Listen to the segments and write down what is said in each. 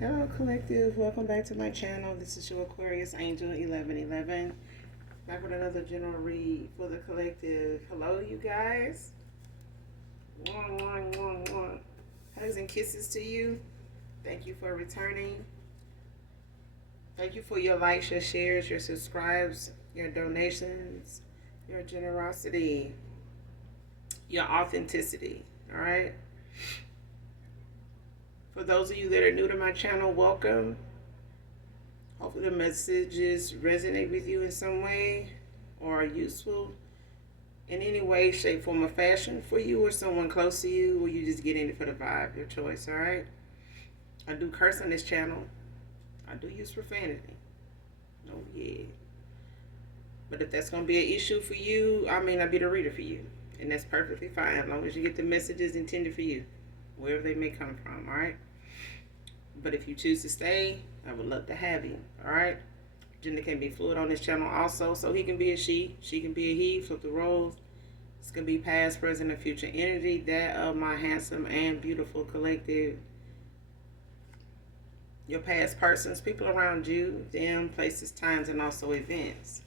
Hello collective, welcome back to my channel. This is your Aquarius Angel 1111. Back with another general read for the collective. Hello you guys. Mwah. Hugs and kisses to you. Thank you for returning. Thank you for your likes, your shares, your subscribes, your donations, your generosity, your authenticity. Alright? For those of you that are new to my channel, welcome. Hopefully the messages resonate with you in some way or are useful in any way, shape, form, or fashion for you or someone close to you, or you just get in it for the vibe, your choice, alright? I do curse on this channel. I do use profanity. Oh yeah. But if that's going to be an issue for you, I may not be the reader for you. And that's perfectly fine, as long as you get the messages intended for you, wherever they may come from, alright? But if you choose to stay, I would love to have you, alright? Gender can be fluid on this channel also, so he can be a she can be a he, flip the roles. It's going to be past, present, and future energy, that of my handsome and beautiful collective. Your past persons, people around you, them, places, times, and also events.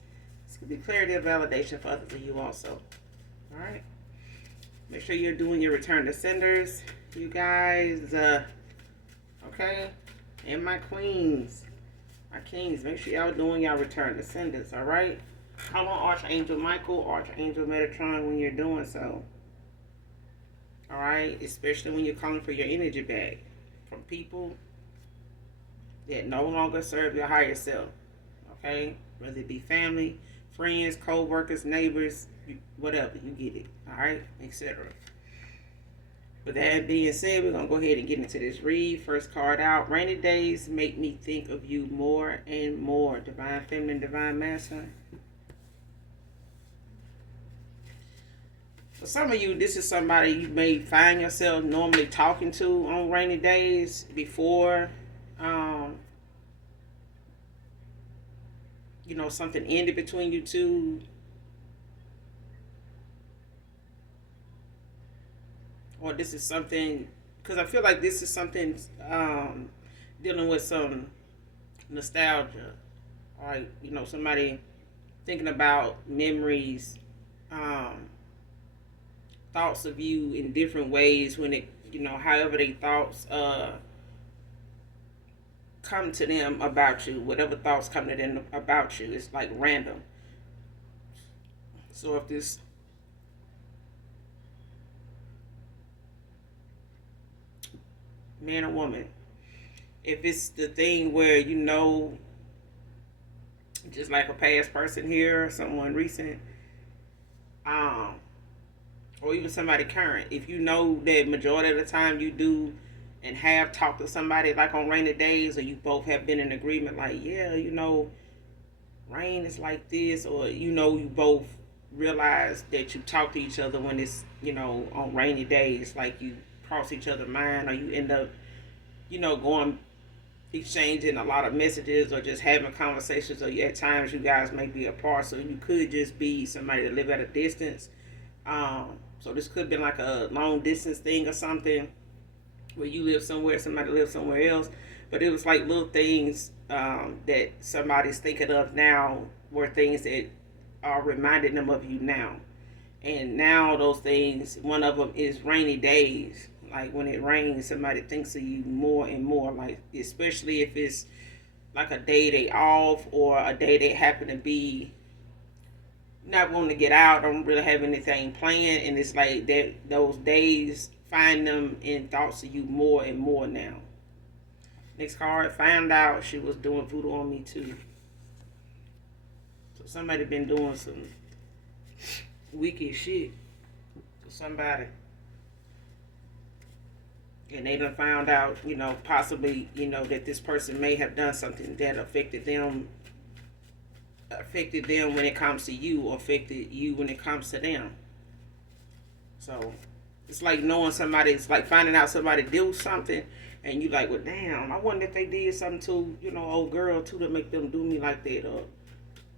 This could be clarity or validation for others of you also, alright? Make sure you're doing your return to senders, you guys, okay? And my queens, my kings, make sure y'all doing y'all return to senders, alright? Call on Archangel Michael, Archangel Metatron when you're doing so. Alright? Especially when you're calling for your energy back from people that no longer serve your higher self. Okay? Whether it be family, friends, co-workers, neighbors, whatever, you get it. Alright? Etc. With that being said, we're going to go ahead and get into this read. First card out. Rainy days make me think of you more and more. Divine Feminine, Divine Masculine. For some of you, this is somebody you may find yourself normally talking to on rainy days before, you know, something ended between you two. Or this is something, because I feel like this is something dealing with some nostalgia. Or, you know, somebody thinking about memories, thoughts of you in different ways when it, you know, however they thoughts come to them about you, whatever thoughts come to them about you, it's like random. So if this man or woman, if it's the thing where, you know, just like a past person here, someone recent, or even somebody current, if you know that majority of the time you do and have talked to somebody like on rainy days, or you both have been in agreement like, yeah, you know, rain is like this, or you know, you both realize that you talk to each other when it's, you know, on rainy days, like you cross each other's mind, or you end up, you know, going exchanging a lot of messages or just having conversations, or at times you guys may be apart, so you could just be somebody that live at a distance. So this could have been like a long distance thing or something, where you live somewhere, somebody lives somewhere else, but it was like little things that somebody's thinking of now were things that are reminding them of you now. And now those things, one of them is rainy days. Like when it rains, somebody thinks of you more and more. Like especially if it's like a day they off, or a day they happen to be not wanting to get out, don't really have anything planned, and it's like that those days find them in thoughts of you more and more now. Next card, found out she was doing voodoo on me too. So somebody been doing some wicked shit to somebody, and they done found out, you know, possibly, you know, that this person may have done something that affected them when it comes to you, or affected you when it comes to them. So it's like knowing somebody, it's like finding out somebody do something, and you like, well, damn, I wonder if they did something to, you know, old girl too, to make them do me like that, or,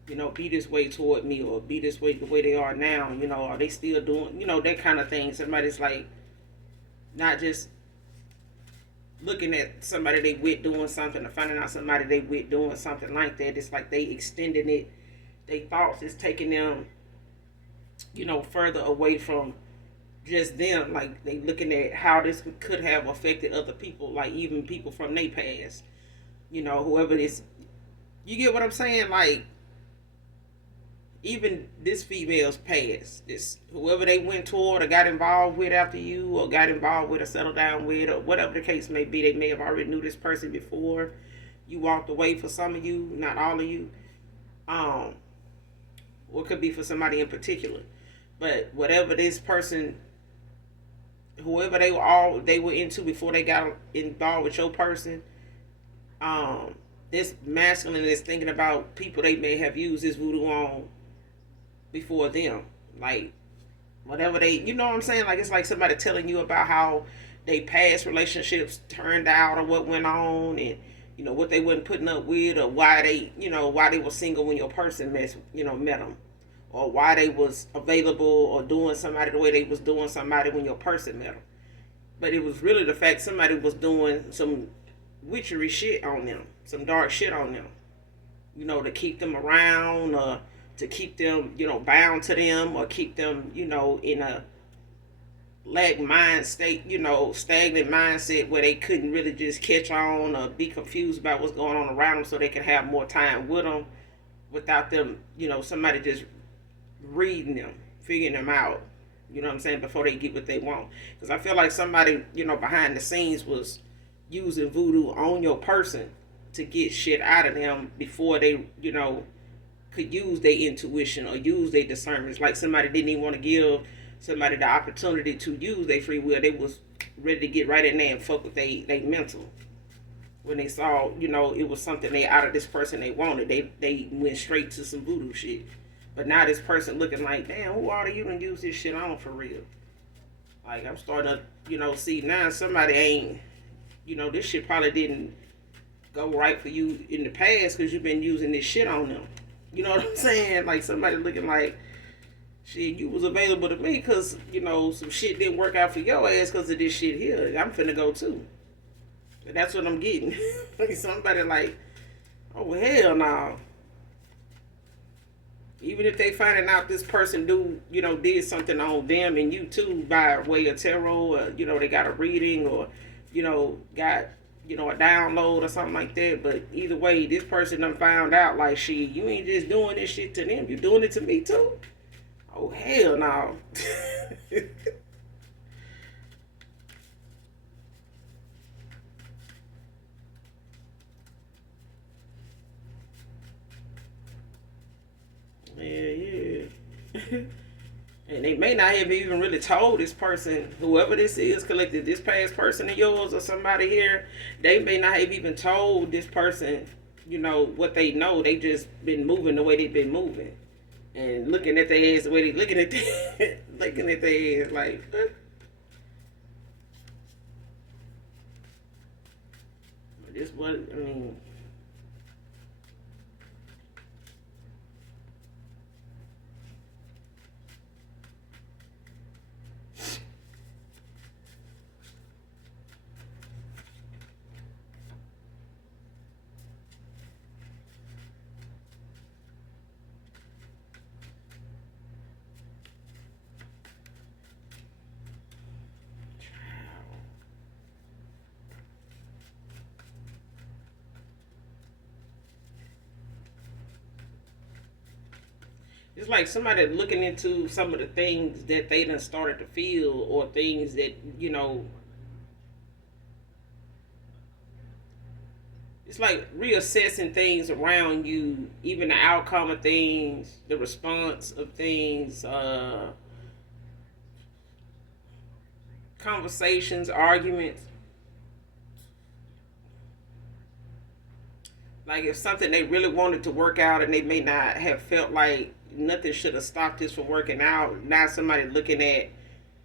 you know, be this way toward me, or be this way the way they are now, you know, are they still doing, you know, that kind of thing. Somebody's like not just looking at somebody they with doing something or finding out somebody they with doing something like that. It's like they extending it. They thoughts is taking them, further away from just them. Like they looking at how this could have affected other people, like even people from their past. Whoever this, you get what I'm saying? Like even this female's past, this whoever they went toward or got involved with after you, or got involved with or settled down with, or whatever the case may be, they may have already knew this person before you walked away. For some of you, not all of you, um, or it could be for somebody in particular. But whatever this person, whoever they were into before they got involved with your person, this masculine is thinking about people they may have used this voodoo on before them. Like whatever they, you know what I'm saying? Like it's like somebody telling you about how they past relationships turned out, or what went on, and what they wasn't putting up with, or why they were single when your person met them, or why they was available or doing somebody the way they was doing somebody when your person met them. But it was really the fact somebody was doing some witchery shit on them, some dark shit on them, to keep them around, or to keep them, bound to them, or keep them, in a lag mind state, stagnant mindset where they couldn't really just catch on or be confused about what's going on around them, so they can have more time with them without them, somebody just reading them, figuring them out, what I'm saying, before they get what they want. Because I feel like somebody, behind the scenes was using voodoo on your person to get shit out of them before they, could use their intuition or use their discernment. It's like somebody didn't even want to give somebody the opportunity to use their free will. They was ready to get right in there and fuck with they mental. When they saw, it was something they out of this person they wanted, they went straight to some voodoo shit. But now this person looking like, damn, who are you and use this shit on for real? Like I'm starting to, see now somebody ain't, this shit probably didn't go right for you in the past because you've been using this shit on them. You know what I'm saying? Like somebody looking like, shit, you was available to me because, some shit didn't work out for your ass because of this shit here. I'm finna go too. And that's what I'm getting. Somebody like, oh, hell no. Even if they finding out this person did something on them and you too by way of tarot, or, they got a reading, or, got a download or something like that. But either way, this person done found out like, shit, you ain't just doing this shit to them, you doing it to me too? Oh, hell no. Yeah. And they may not have even really told this person, whoever this is, collected this past person of yours or somebody here, they may not have even told this person, what they know. They just been moving the way they've been moving. And looking at their ass the way they looking at their looking at their ass like, this what I mean. It's like somebody looking into some of the things that they done started to feel, or things that, it's like reassessing things around you, even the outcome of things, the response of things, conversations, arguments. Like if something they really wanted to work out and they may not have felt like nothing should have stopped this from working out. Now somebody looking at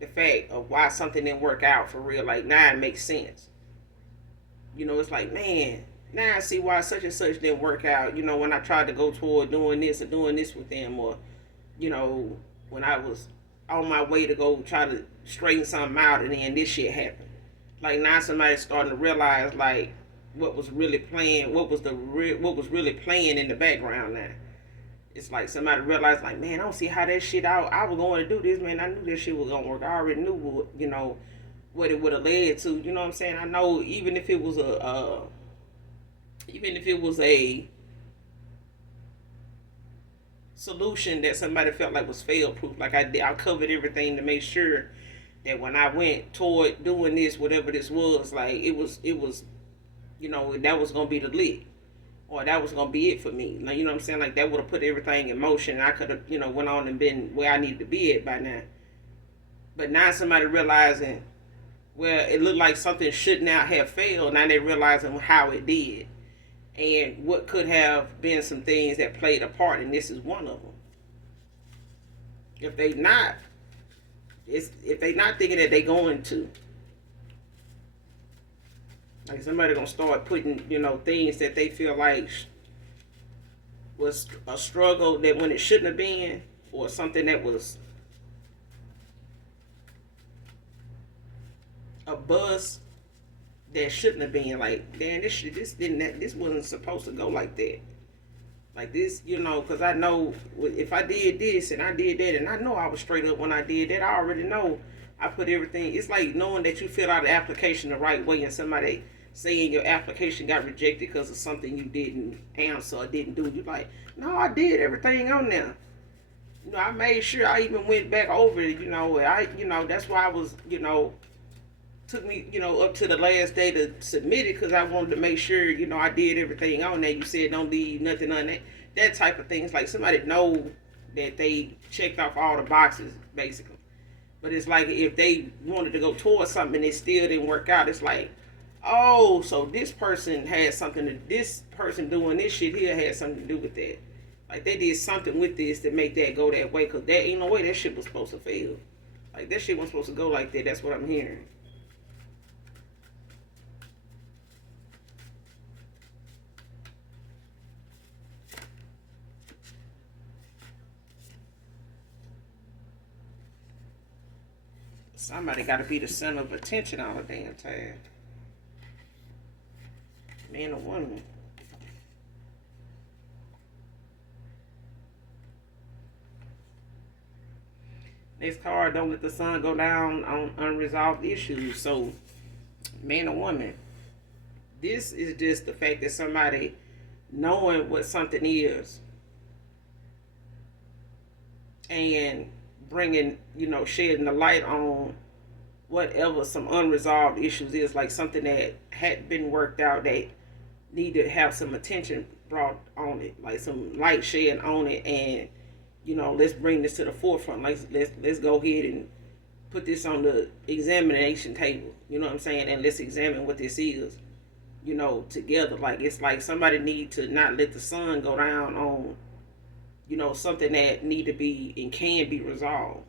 the fact of why something didn't work out for real. Like now it makes sense. It's like, man, now I see why such and such didn't work out. When I tried to go toward doing this or doing this with them, or, when I was on my way to go try to straighten something out and then this shit happened. Like now somebody's starting to realize like what was really playing, what was really playing in the background now. It's like somebody realized like, man, I don't see how that shit I was going to do this, man. I knew this shit was gonna work. I already knew what, what it would have led to. You know what I'm saying? I know even if it was even if it was a solution that somebody felt like was fail proof, like I covered everything to make sure that when I went toward doing this, whatever this was, like it was, that was gonna be the lick, or that was gonna be it for me. Like, you know what I'm saying? Like that would have put everything in motion. I could have, went on and been where I needed to be at by now. But now somebody realizing, well, it looked like something should not have failed. Now they realizing how it did, and what could have been some things that played a part, and this is one of them. If they not, if they not thinking that they going to, like somebody gonna start putting, things that they feel like was a struggle that when it shouldn't have been, or something that was a buzz that shouldn't have been. Like, damn, this wasn't supposed to go like that. Like this, because I know if I did this and I did that, and I know I was straight up when I did that, I already know I put everything. It's like knowing that you fill out the application the right way, and somebody saying your application got rejected because of something you didn't answer or didn't do. You're like, no, I did everything on there. I made sure I even went back over it. That's why I was, took me, up to the last day to submit it, because I wanted to make sure, I did everything on there. You said don't leave nothing on that type of thing. It's like somebody know that they checked off all the boxes, basically. But it's like if they wanted to go towards something and it still didn't work out, it's like, oh, so this person had something to, this person doing this shit here had something to do with that. Like they did something with this to make that go that way, because that ain't no way that shit was supposed to fail. Like that shit wasn't supposed to go like that. That's what I'm hearing. Somebody got to be the center of attention all the damn time. Man or woman. Next card, don't let the sun go down on unresolved issues. So, man or woman. This is just the fact that somebody knowing what something is and bringing, shedding the light on whatever some unresolved issues is, like something that hadn't been worked out that need to have some attention brought on it, like some light shed on it, and let's bring this to the forefront. Like let's go ahead and put this on the examination table. You know what I'm saying? And let's examine what this is. Together. Like it's like somebody need to not let the sun go down on something that need to be and can be resolved.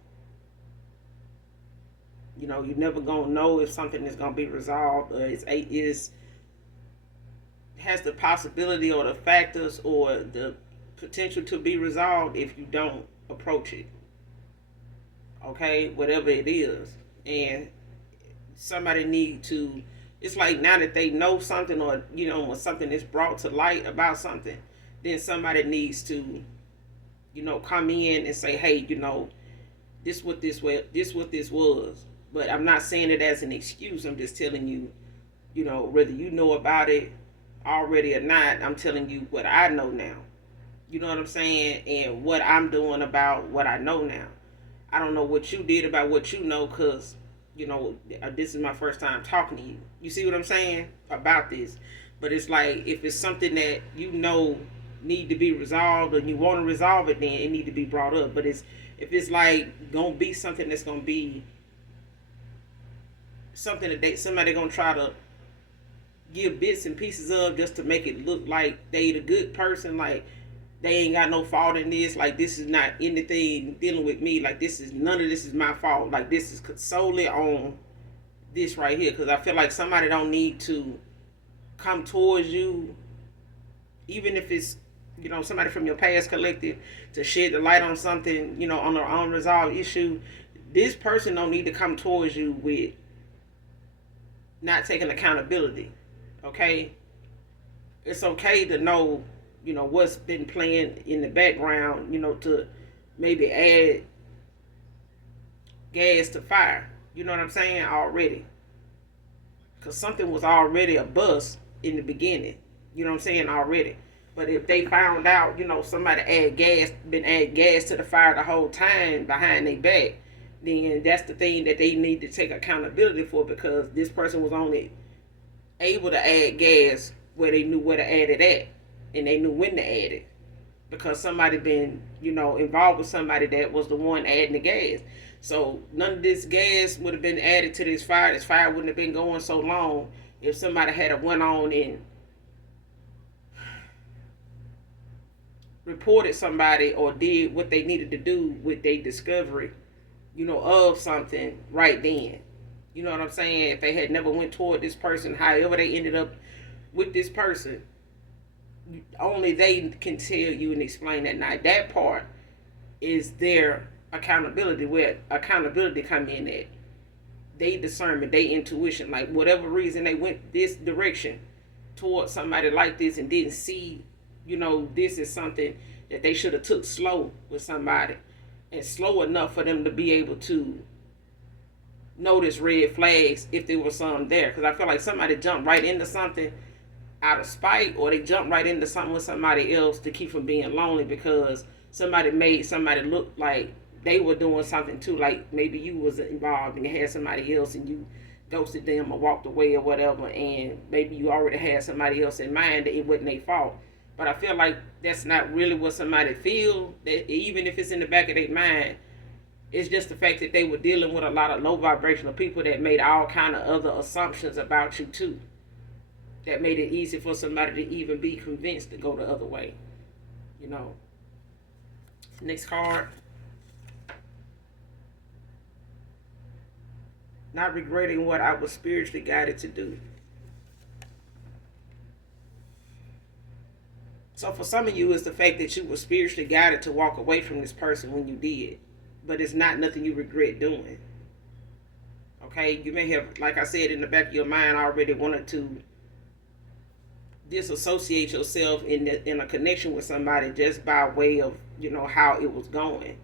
You never gonna know if something is gonna be resolved, or has the possibility or the factors or the potential to be resolved if you don't approach it. Okay, whatever it is, and somebody need to. It's like now that they know something, or when something is brought to light about something, then somebody needs to come in and say, hey, this what this was. But I'm not saying it as an excuse. I'm just telling you, whether you know about it already or not, I'm telling you what I know now. You know what I'm saying? And what I'm doing about what I know now. I don't know what you did about what you know, because, this is my first time talking to you. You see what I'm saying about this? But it's like, if it's something that need to be resolved, and you want to resolve it, then it need to be brought up. But if it's like gonna be something that's gonna be something that somebody gonna try to give bits and pieces of just to make it look like they the good person, like they ain't got no fault in this, like this is not anything dealing with me, like none of this is my fault, like this is solely on this right here. Because I feel like somebody don't need to come towards you, even if it's somebody from your past collective, to shed the light on something, on an unresolved issue. This person don't need to come towards you with not taking accountability. Okay, it's okay to know, what's been playing in the background, to maybe add gas to fire. You know what I'm saying? Already, because something was already a bust in the beginning. You know what I'm saying? Already. But if they found out, somebody been add gas to the fire the whole time behind their back, then that's the thing that they need to take accountability for, because this person was only able to add gas where they knew where to add it at, and they knew when to add it, because somebody been, involved with somebody that was the one adding the gas. So none of this gas would have been added to this fire. This fire wouldn't have been going so long if somebody had a went on and reported somebody or did what they needed to do with their discovery, of something right then. You know what I'm saying? If they had never went toward this person, however they ended up with this person, only they can tell you and explain that. Now that part is their accountability, where accountability come in at. They discernment, they intuition, like whatever reason they went this direction towards somebody like this and didn't see, this is something that they should have took slow with somebody, and slow enough for them to be able to notice red flags if there was some there. Because I feel like somebody jumped right into something out of spite, or they jumped right into something with somebody else to keep from being lonely, because somebody made somebody look like they were doing something too. Like maybe you was involved and you had somebody else and you ghosted them or walked away or whatever, and maybe you already had somebody else in mind that it wasn't their fault. But I feel like that's not really what somebody feel. That even if it's in the back of their mind, it's just the fact that they were dealing with a lot of low vibrational people that made all kind of other assumptions about you too. That made it easy for somebody to even be convinced to go the other way. Next card. Not regretting what I was spiritually guided to do. So for some of you, it's the fact that you were spiritually guided to walk away from this person when you did. But it's not nothing you regret doing. Okay? You may have, like I said, in the back of your mind already wanted to disassociate yourself in a connection with somebody just by way of, how it was going.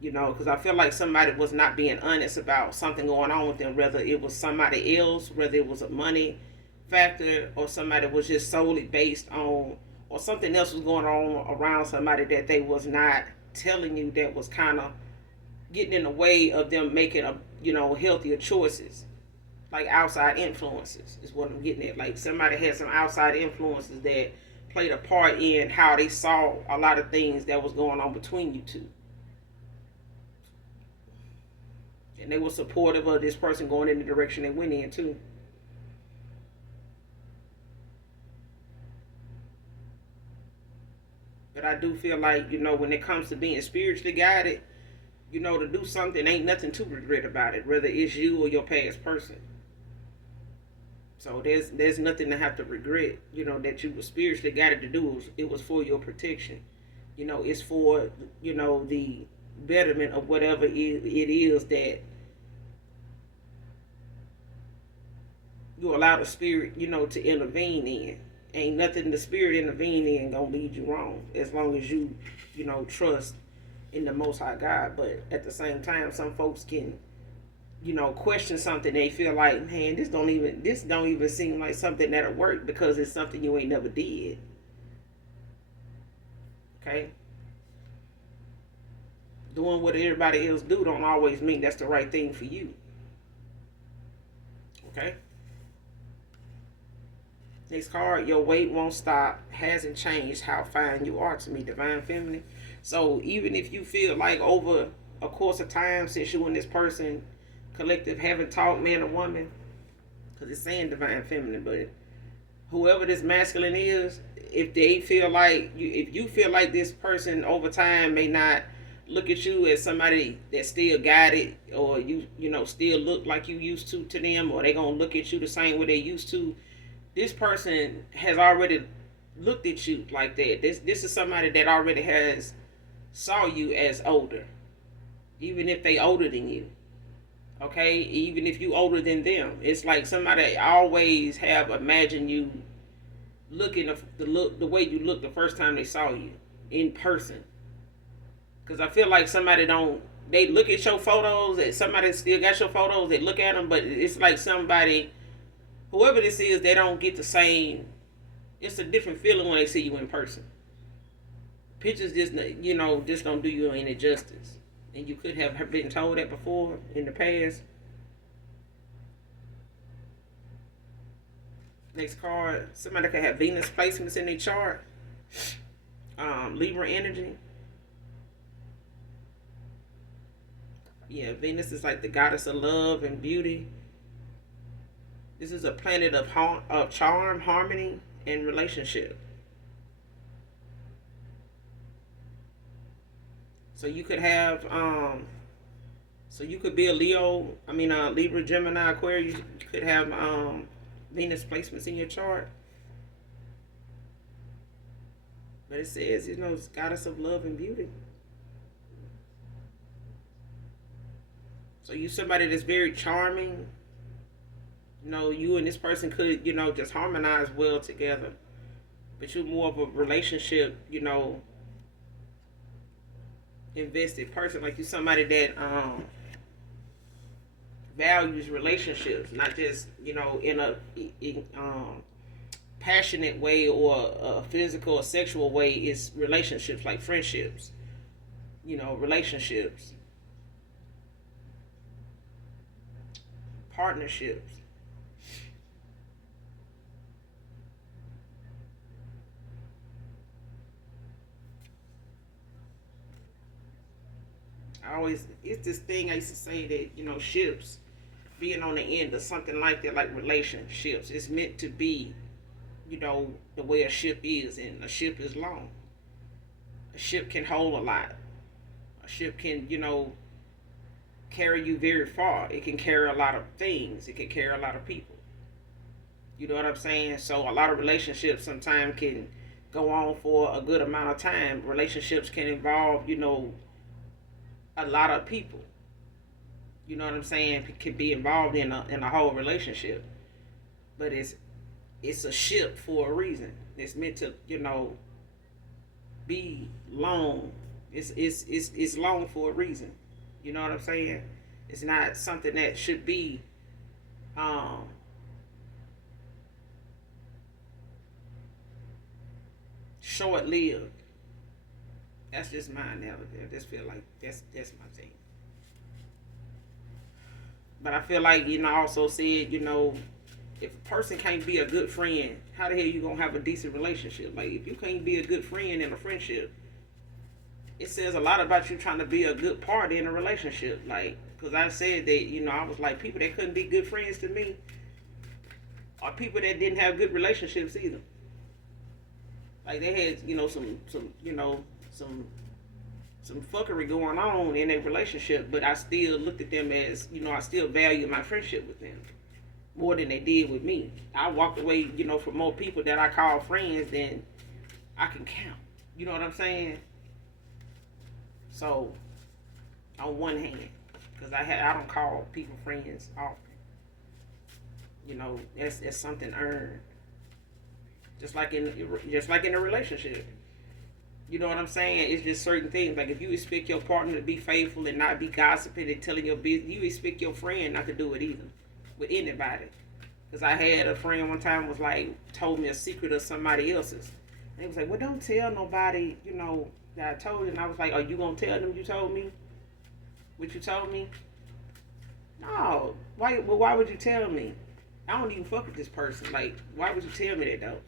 Because I feel like somebody was not being honest about something going on with them, whether it was somebody else, whether it was a money factor, or somebody was just solely based on, or something else was going on around somebody that they was not telling you, that was kind of getting in the way of them making healthier choices. Like outside influences is what I'm getting at. Like somebody had some outside influences that played a part in how they saw a lot of things that was going on between you two. And they were supportive of this person going in the direction they went in too. But I do feel like, when it comes to being spiritually guided, to do something, ain't nothing to regret about it, whether it's you or your past person. So there's nothing to have to regret, that you were spiritually guided to do. It was for your protection. It's for, the betterment of whatever it is that you allow the spirit, to intervene in. Ain't nothing the spirit intervene in gonna lead you wrong, as long as you, trust in the Most High God. But at the same time, some folks can, question something. They feel like, man, this don't even seem like something that'll work, because it's something you ain't never did. Okay? Doing what everybody else do don't always mean that's the right thing for you. Okay? Next card, your weight won't stop, hasn't changed how fine you are to me, Divine Feminine. So even if you feel like over a course of time since you and this person collective haven't talked, man or woman, because it's saying Divine Feminine, but whoever this masculine is, if they feel like if you feel like this person over time may not look at you as somebody that's still guided, or you still look like you used to them, or they gonna look at you the same way they used to, this person has already looked at you like that. This is somebody that already has saw you as older, even if they older than you. Okay, even if you older than them, it's like somebody always have imagined you looking the way you look the first time they saw you in person. Because I feel like somebody don't, they look at your photos, and somebody still got your photos, they look at them, but it's like somebody, whoever this is, they don't get the same. It's a different feeling when they see you in person. Pictures just, just don't do you any justice. And you could have been told that before in the past. Next card, somebody could have Venus placements in their chart. Libra energy. Yeah, Venus is like the goddess of love and beauty. This is a planet of charm, harmony, and relationship. So you could have, so you could be a Libra, Gemini, Aquarius. You could have Venus placements in your chart. But it says, it's goddess of love and beauty. So you somebody that's very charming. You and this person could, just harmonize well together. But you're more of a relationship, invested person. Like you somebody that values relationships, not just, in a passionate way or a physical or sexual way. It's relationships like friendships, relationships, partnerships. It's this thing I used to say that, ships being on the end of something like that, like relationships, it's meant to be, the way a ship is, and a ship is long. A ship can hold a lot. A ship can, carry you very far. It can carry a lot of things. It can carry a lot of people. You know what I'm saying? So a lot of relationships sometimes can go on for a good amount of time. Relationships can involve, a lot of people. You know what I'm saying? Can be involved in a whole relationship. But it's a ship for a reason. It's meant to, be long. It's long for a reason. You know what I'm saying? It's not something that should be short lived. That's just mine now. I just feel like that's my thing. But I feel like, also said, if a person can't be a good friend, how the hell you gonna have a decent relationship? Like, if you can't be a good friend in a friendship, it says a lot about you trying to be a good party in a relationship. Like, because I said that, I was like, people that couldn't be good friends to me are people that didn't have good relationships either. Like, they had, some fuckery going on in their relationship, but I still looked at them as, I still value my friendship with them more than they did with me. I walked away, from more people that I call friends than I can count. You know what I'm saying? So, on one hand, because I don't call people friends often. That's something earned. Just like in a relationship. You know what I'm saying? It's just certain things. Like, if you expect your partner to be faithful and not be gossiping and telling your business, you expect your friend not to do it either with anybody. Because I had a friend one time was like, told me a secret of somebody else's. And he was like, well, don't tell nobody, that I told you. And I was like, are you going to tell them you told me what you told me? No. Why would you tell me? I don't even fuck with this person. Like, why would you tell me that, though?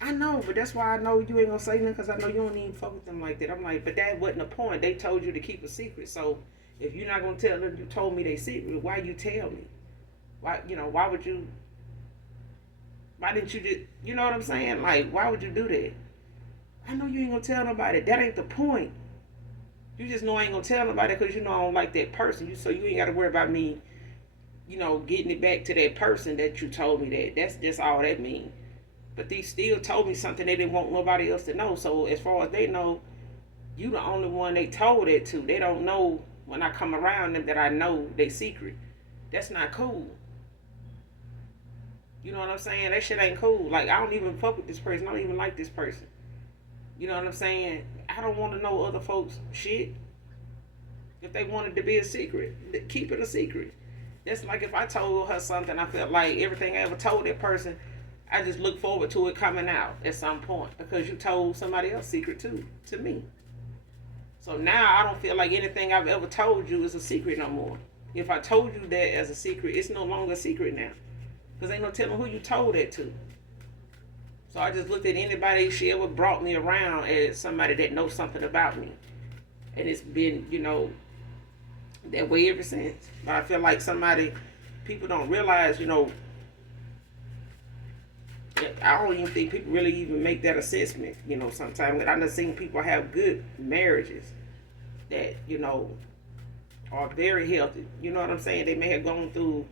I know, but that's why I know you ain't gonna say nothing, because I know you don't even fuck with them like that. I'm like, but that wasn't the point. They told you to keep a secret. So if you're not gonna tell them you told me they secret, why you tell me? Why would you? Why didn't you just? You know what I'm saying? Like, why would you do that? I know you ain't gonna tell nobody. That ain't the point. You just know I ain't gonna tell nobody because I don't like that person. So you ain't got to worry about me, getting it back to that person that you told me that. That's just all that means. But they still told me something they didn't want nobody else to know. So as far as they know, you the only one they told it to. They don't know when I come around them that I know they secret. That's not cool. You know what I'm saying? That shit ain't cool. Like, I don't even fuck with this person. I don't even like this person. You know what I'm saying? I don't want to know other folks' shit. If they wanted to be a secret, keep it a secret. That's like if I told her something, I felt like everything I ever told that person, I just look forward to it coming out at some point because you told somebody else secret too to me. So now I don't feel like anything I've ever told you is a secret no more. If I told you that as a secret, it's no longer a secret now. Because ain't no telling who you told that to. So I just looked at anybody she ever brought me around as somebody that knows something about me. And it's been, that way ever since. But I feel like people don't realize, I don't even think people really even make that assessment, sometimes. I've just seen people have good marriages that, are very healthy. You know what I'm saying? They may have gone through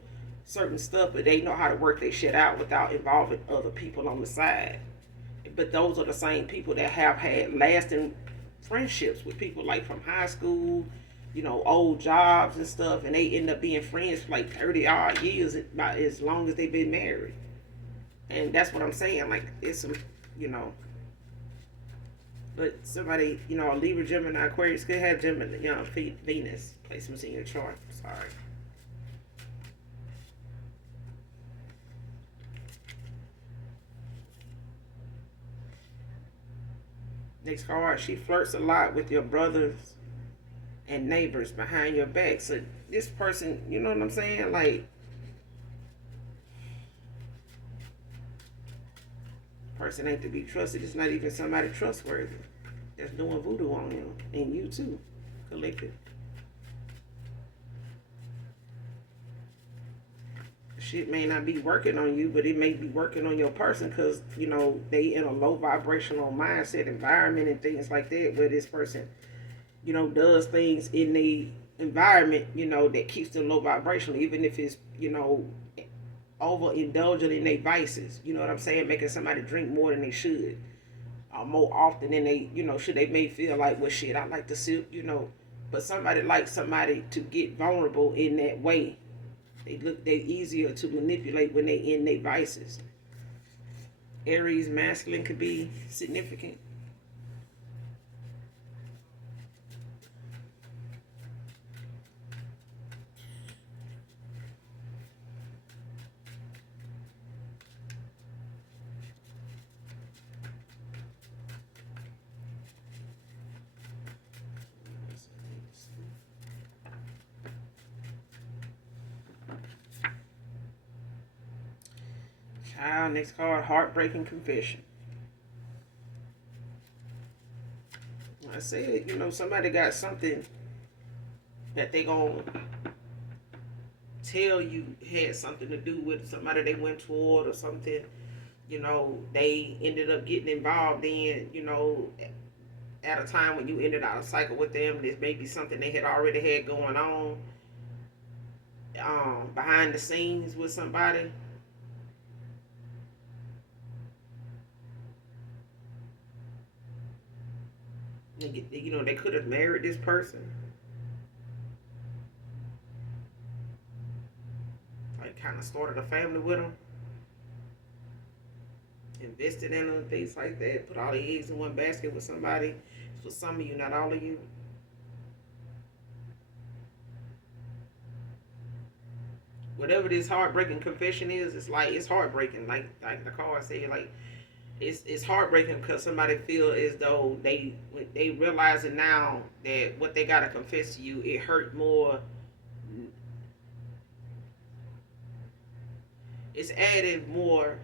certain stuff, but they know how to work their shit out without involving other people on the side. But those are the same people that have had lasting friendships with people like from high school, old jobs and stuff, and they end up being friends for like 30 odd years, about as long as they've been married. And that's what I'm saying. Like, it's some, but somebody, a Libra, Gemini, Aquarius could have Gemini, Venus placements in your chart. Sorry. Next card, she flirts a lot with your brothers and neighbors behind your back. So this person, you know what I'm saying? Like, person ain't to be trusted. It's not even somebody trustworthy that's doing voodoo on him. And you too, collective. Shit may not be working on you, but it may be working on your person because, they in a low vibrational mindset environment and things like that where this person, does things in the environment, that keeps them low vibrational, even if it's, overindulging in their vices. You know what I'm saying? Making somebody drink more than they should. More often than they, should. They may feel like, well, shit, I like to sip, but somebody likes somebody to get vulnerable in that way. They're easier to manipulate when they in their vices. Aries masculine could be significant. Child, next card, heartbreaking confession. I said, somebody got something that they gonna tell you had something to do with somebody they went toward or something, they ended up getting involved in, at a time when you ended out a cycle with them. This may be something they had already had going on behind the scenes with somebody. They could have married this person. Like, kind of started a family with them. Invested in them, things like that. Put all the eggs in one basket with somebody. For some of you, not all of you. Whatever this heartbreaking confession is, it's heartbreaking. Like the card said, like, it's heartbreaking because somebody feel as though they realize it now that what they gotta confess to you, it hurt more. It's added more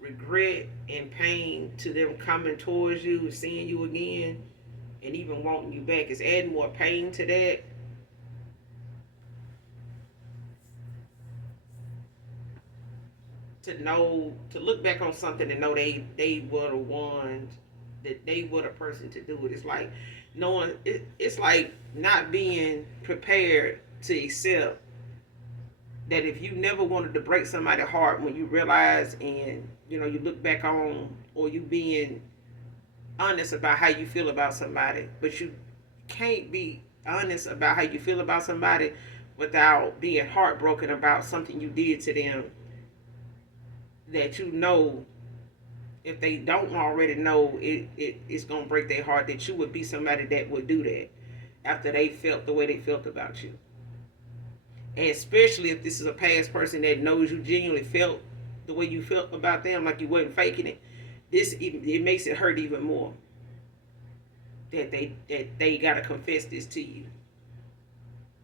regret and pain to them coming towards you, seeing you again, and even wanting you back. It's adding more pain to that. To look back on something and know they were the ones, that they were the person to do it. It's like knowing it's like not being prepared to accept that if you never wanted to break somebody's heart, when you realize and you look back on, or you being honest about how you feel about somebody, but you can't be honest about how you feel about somebody without being heartbroken about something you did to them that you know, if they don't already know, it's going to break their heart that you would be somebody that would do that after they felt the way they felt about you. And especially if this is a past person that knows you genuinely felt the way you felt about them, like you wasn't faking it. It makes it hurt even more that they gotta confess this to you,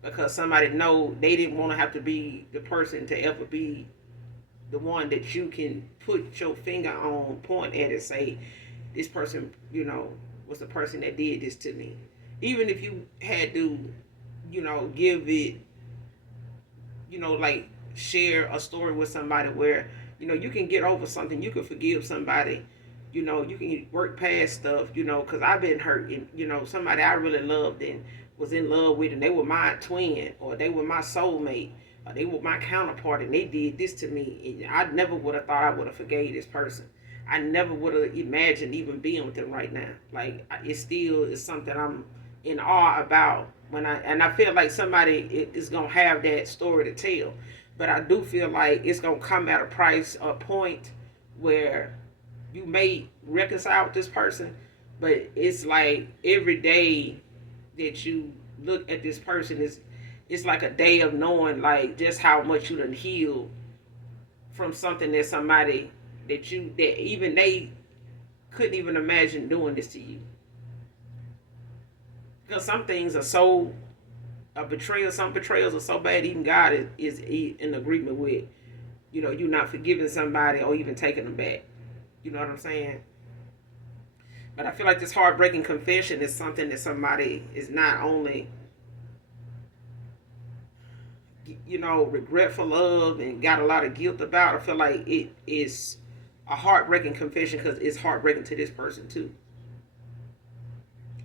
because somebody know they didn't want to have to be the person to ever be the one that you can put your finger on, point at, and say, this person, was the person that did this to me. Even if you had to, give it, like share a story with somebody where, you can get over something, you can forgive somebody, you can work past stuff, because I've been hurt, and, somebody I really loved and was in love with, and they were my twin, or they were my soulmate, or they were my counterpart, and they did this to me, and I never would have thought I would have forgave this person. I never would have imagined even being with them right now. Like, it still is something I'm in awe about. I feel like somebody is gonna have that story to tell, but I do feel like it's gonna come at a point where you may reconcile with this person, but it's like every day that you look at this person it's like a day of knowing, like, just how much you done healed from something that somebody that even they couldn't even imagine doing this to you. Because some things are so a betrayal. Some betrayals are so bad, even God is in agreement with, you not forgiving somebody or even taking them back. You know what I'm saying? But I feel like this heartbreaking confession is something that somebody is not only, regretful of and got a lot of guilt about. I feel like it is a heartbreaking confession because it's heartbreaking to this person too.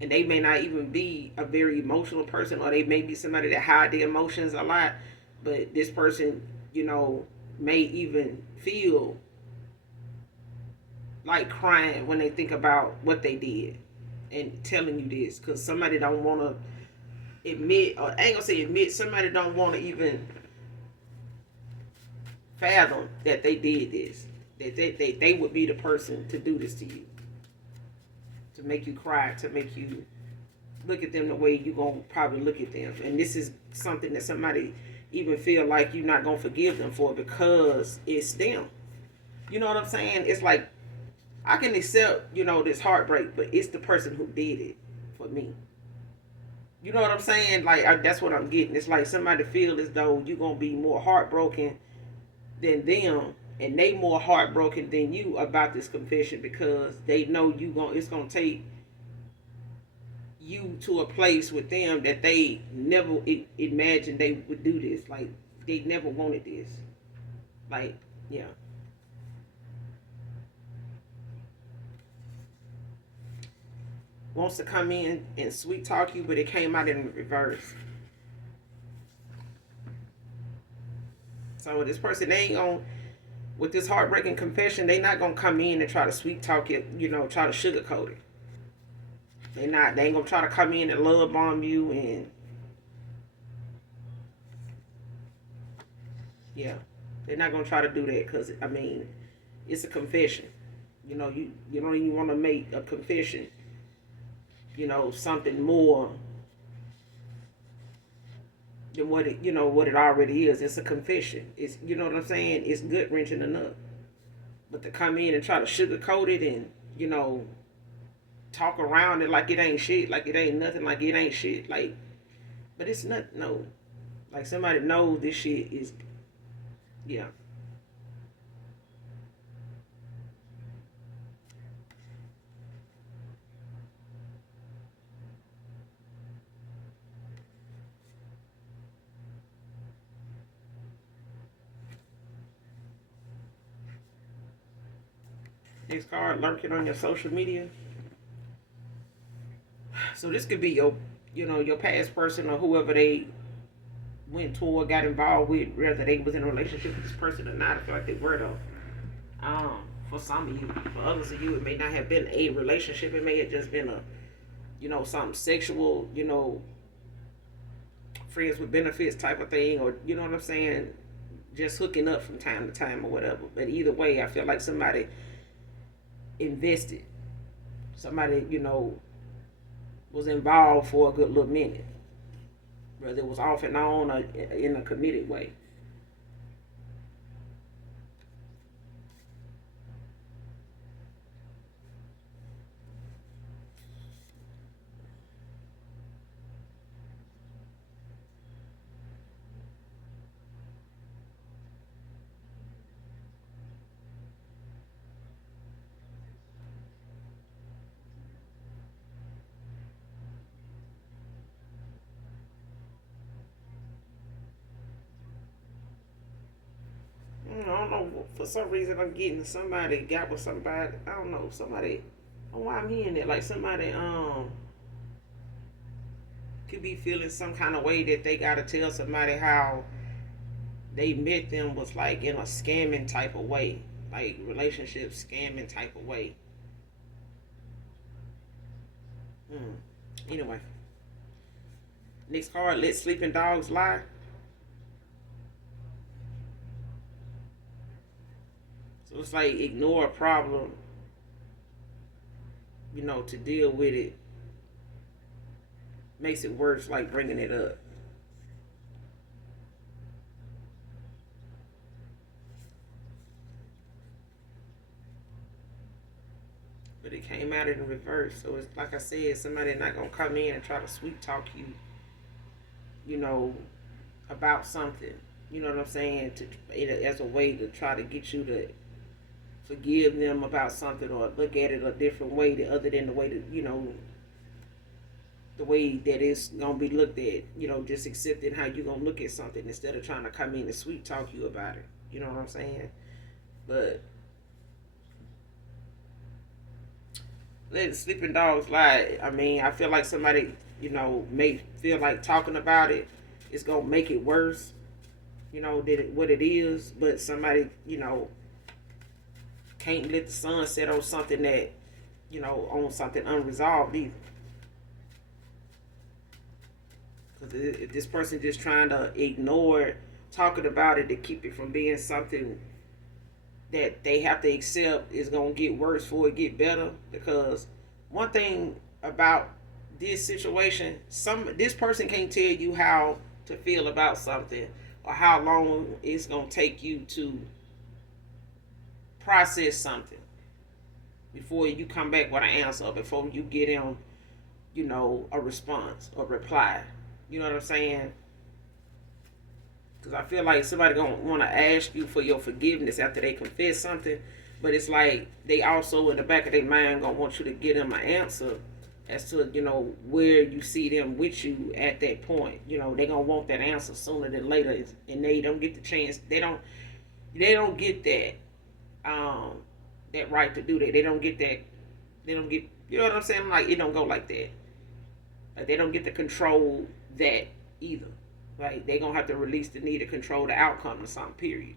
And they may not even be a very emotional person, or they may be somebody that hide their emotions a lot, but this person, may even feel like crying when they think about what they did and telling you this, because somebody don't want to admit, or I ain't gonna say admit, somebody don't want to even fathom that they did this, that they would be the person to do this to you, to make you cry, to make you look at them the way you're going to probably look at them. And this is something that somebody even feel like you're not going to forgive them for because it's them. You know what I'm saying? It's like, I can accept, this heartbreak, but it's the person who did it for me. You know what I'm saying? Like, that's what I'm getting. It's like somebody feel as though you're going to be more heartbroken than them, and they more heartbroken than you about this confession, because they know it's gonna take you to a place with them that they never imagined they would do this. Like, they never wanted this. Like, yeah. Wants to come in and sweet talk you, but it came out in reverse. So this person, they ain't gonna, with this heartbreaking confession, they not gonna come in and try to sweet talk it, try to sugarcoat it. They ain't gonna try to come in and love bomb you, and yeah, they're not gonna try to do that, because it's a confession. You don't even want to make a confession, something more than what it already is. It's a confession. It's, what I'm saying, it's gut wrenching enough. But to come in and try to sugarcoat it and, talk around it like it ain't shit, like it ain't nothing, like it ain't shit, like, but it's not, no. Like, somebody knows this shit is, yeah. Next card, lurking on your social media. So this could be your past person, or whoever they went to or got involved with, whether they was in a relationship with this person or not. I feel like they were, though. For some of you, for others of you, it may not have been a relationship. It may have just been a, something sexual, friends with benefits type of thing, or you know what I'm saying, just hooking up from time to time or whatever. But either way, I feel like somebody invested, somebody was involved for a good little minute, whether it was off and on or in a committed way. I don't know. For some reason, I'm getting somebody got with somebody. I don't know. Somebody. I don't know why I'm hearing it. Like somebody could be feeling some kind of way that they gotta tell somebody how they met them was like in a scamming type of way, like relationship scamming type of way. Hmm. Anyway, next card. Let sleeping dogs lie. So it's like ignore a problem, to deal with it makes it worse, like bringing it up. But it came out in reverse. So it's like I said, somebody not gonna come in and try to sweet talk you, you know, about something. You know what I'm saying? As a way to try to get you to forgive them about something or look at it a different way, other than the way that the way that it's gonna be looked at. Just accepting how you gonna look at something instead of trying to come in and sweet talk you about it. You know what I'm saying? But let sleeping dogs lie. I mean, I feel like somebody, may feel like talking about it is gonna make it worse. What it is, but somebody, can't let the sun set on something that, on something unresolved either. Because if this person just trying to ignore talking about it to keep it from being something that they have to accept is gonna get worse before it get better. Because one thing about this situation, this person can't tell you how to feel about something or how long it's gonna take you to process something before you come back with an answer or before you get them, a response or reply. You know what I'm saying? Because I feel like somebody gonna want to ask you for your forgiveness after they confess something, but it's like they also in the back of their mind gonna want you to give them an answer as to where you see them with you at that point. They gonna want that answer sooner than later, and they don't get the chance. They don't get that right to do that. They don't get that. They don't get. You know what I'm saying? Like it don't go like that. Like they don't get to control that either. Like they gonna have to release the need to control the outcome of something. Period.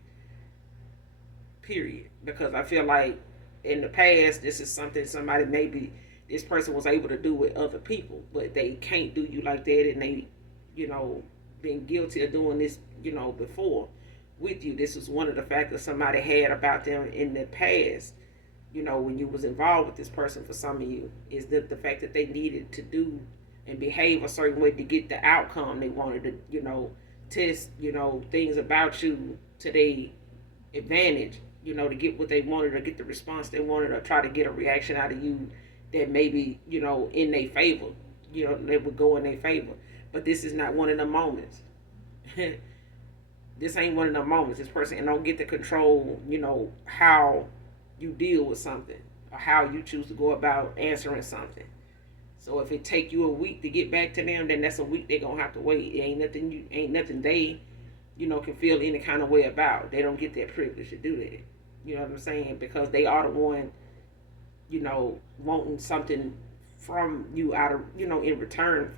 Period. Because I feel like in the past, this is something somebody maybe this person was able to do with other people, but they can't do you like that, and they, you know, been guilty of doing this, before with you. This is one of the factors somebody had about them in the past. When you was involved with this person, for some of you, is that the fact that they needed to do and behave a certain way to get the outcome they wanted to, test, things about you to their advantage, to get what they wanted or get the response they wanted or try to get a reaction out of you that maybe, in their favor, they would go in their favor. But this is not one of the moments. This ain't one of the moments. This person don't get to control, how you deal with something or how you choose to go about answering something. So if it take you a week to get back to them, then that's a week they're gonna have to wait. It ain't nothing they, can feel any kind of way about. They don't get that privilege to do that. You know what I'm saying? Because they are the one, wanting something from you out of, in return,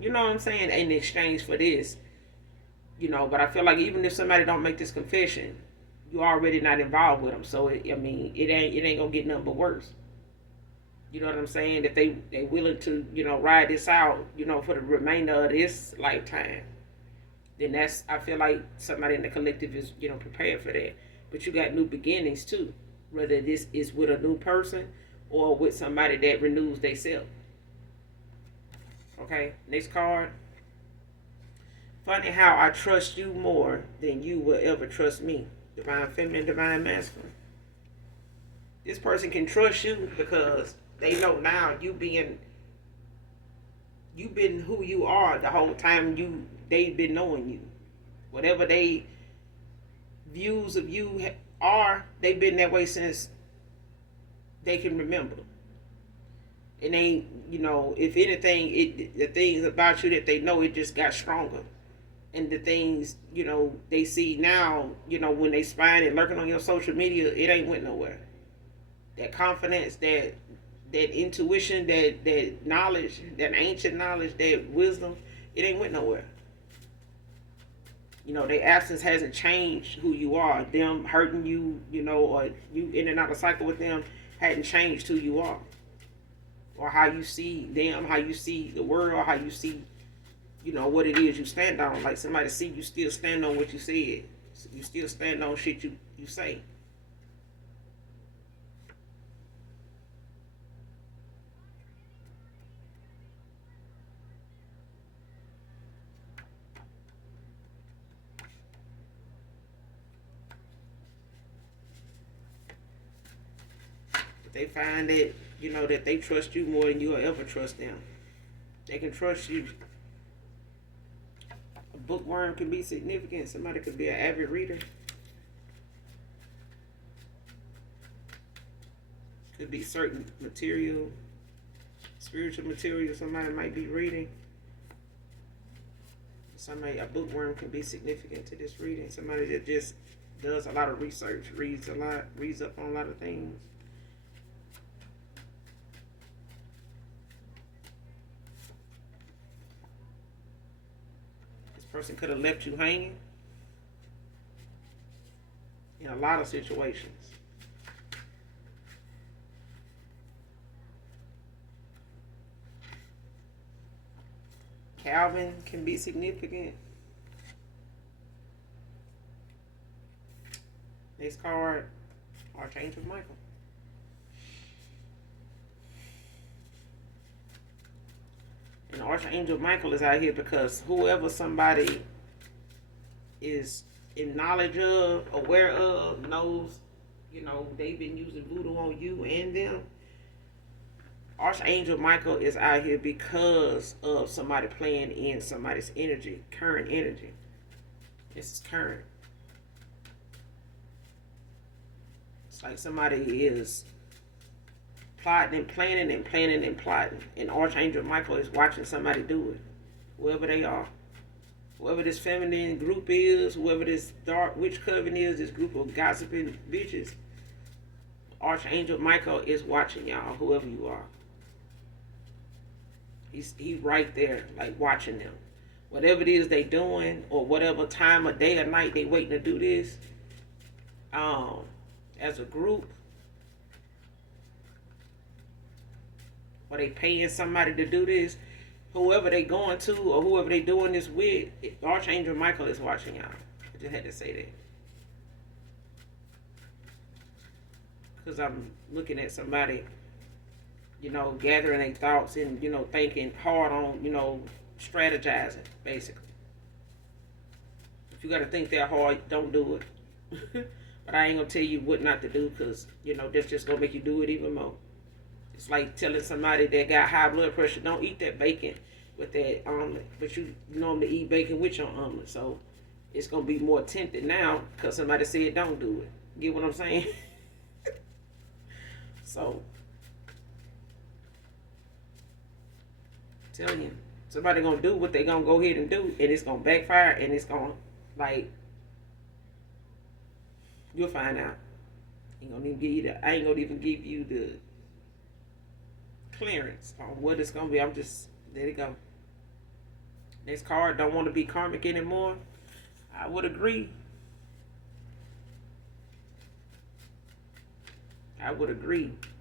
you know what I'm saying, in exchange for this. But I feel like even if somebody don't make this confession, you already not involved with them. So it ain't gonna get nothing but worse. You know what I'm saying? If they willing to, ride this out, for the remainder of this lifetime. then that's, I feel like somebody in the collective is, prepared for that. But you got new beginnings too, whether this is with a new person or with somebody that renews themselves. Okay, next card. Funny how I trust you more than you will ever trust me. Divine feminine, divine masculine. This person can trust you because they know now you've been who you are the whole time they've been knowing you. Whatever they views of you are, they've been that way since they can remember. And they, if anything, the things about you that they know, it just got stronger. And the things, they see now, when they spying and lurking on your social media, it ain't went nowhere. That confidence, that intuition, that knowledge, that ancient knowledge, that wisdom, it ain't went nowhere. Their absence hasn't changed who you are. Them hurting you, or you in and out of cycle with them hadn't changed who you are. Or how you see them, how you see the world, how you see, what it is you stand on. Like somebody see you still stand on what you said. You still stand on shit you say. They find that, that they trust you more than you'll ever trust them. They can trust you. A bookworm can be significant. Somebody could be an avid reader. Could be certain material, spiritual material somebody might be reading. A bookworm can be significant to this reading. Somebody that just does a lot of research, reads a lot, reads up on a lot of things. Person could have left you hanging in a lot of situations. Calvin can be significant. Next card, Archangel Michael. And Archangel Michael is out here because whoever somebody is in knowledge of, aware of, knows, they've been using voodoo on you and them. Archangel Michael is out here because of somebody playing in somebody's energy, current energy. This is current. It's like somebody is plotting and planning and planning and plotting. And Archangel Michael is watching somebody do it. Whoever they are. Whoever this feminine group is, whoever this dark witch coven is, this group of gossiping bitches, Archangel Michael is watching y'all, whoever you are. He's right there, like watching them. Whatever it is they doing, or whatever time of day or night they waiting to do this, as a group, or they paying somebody to do this, whoever they going to or whoever they doing this with, Archangel Michael is watching y'all. I just had to say that. Because I'm looking at somebody, gathering their thoughts and, thinking hard on, strategizing, basically. If you got to think that hard, don't do it. But I ain't going to tell you what not to do because, that's just going to make you do it even more. It's like telling somebody that got high blood pressure, don't eat that bacon with that omelet. But you normally eat bacon with your omelet. So it's going to be more tempted now because somebody said don't do it. Get what I'm saying? So, tell you, somebody going to do what they going to go ahead and do. And it's going to backfire and it's going to, you'll find out. I ain't going to even give you the clearance on what it's gonna be. I'm just, there you go. Next card, don't want to be karmic anymore. I would agree.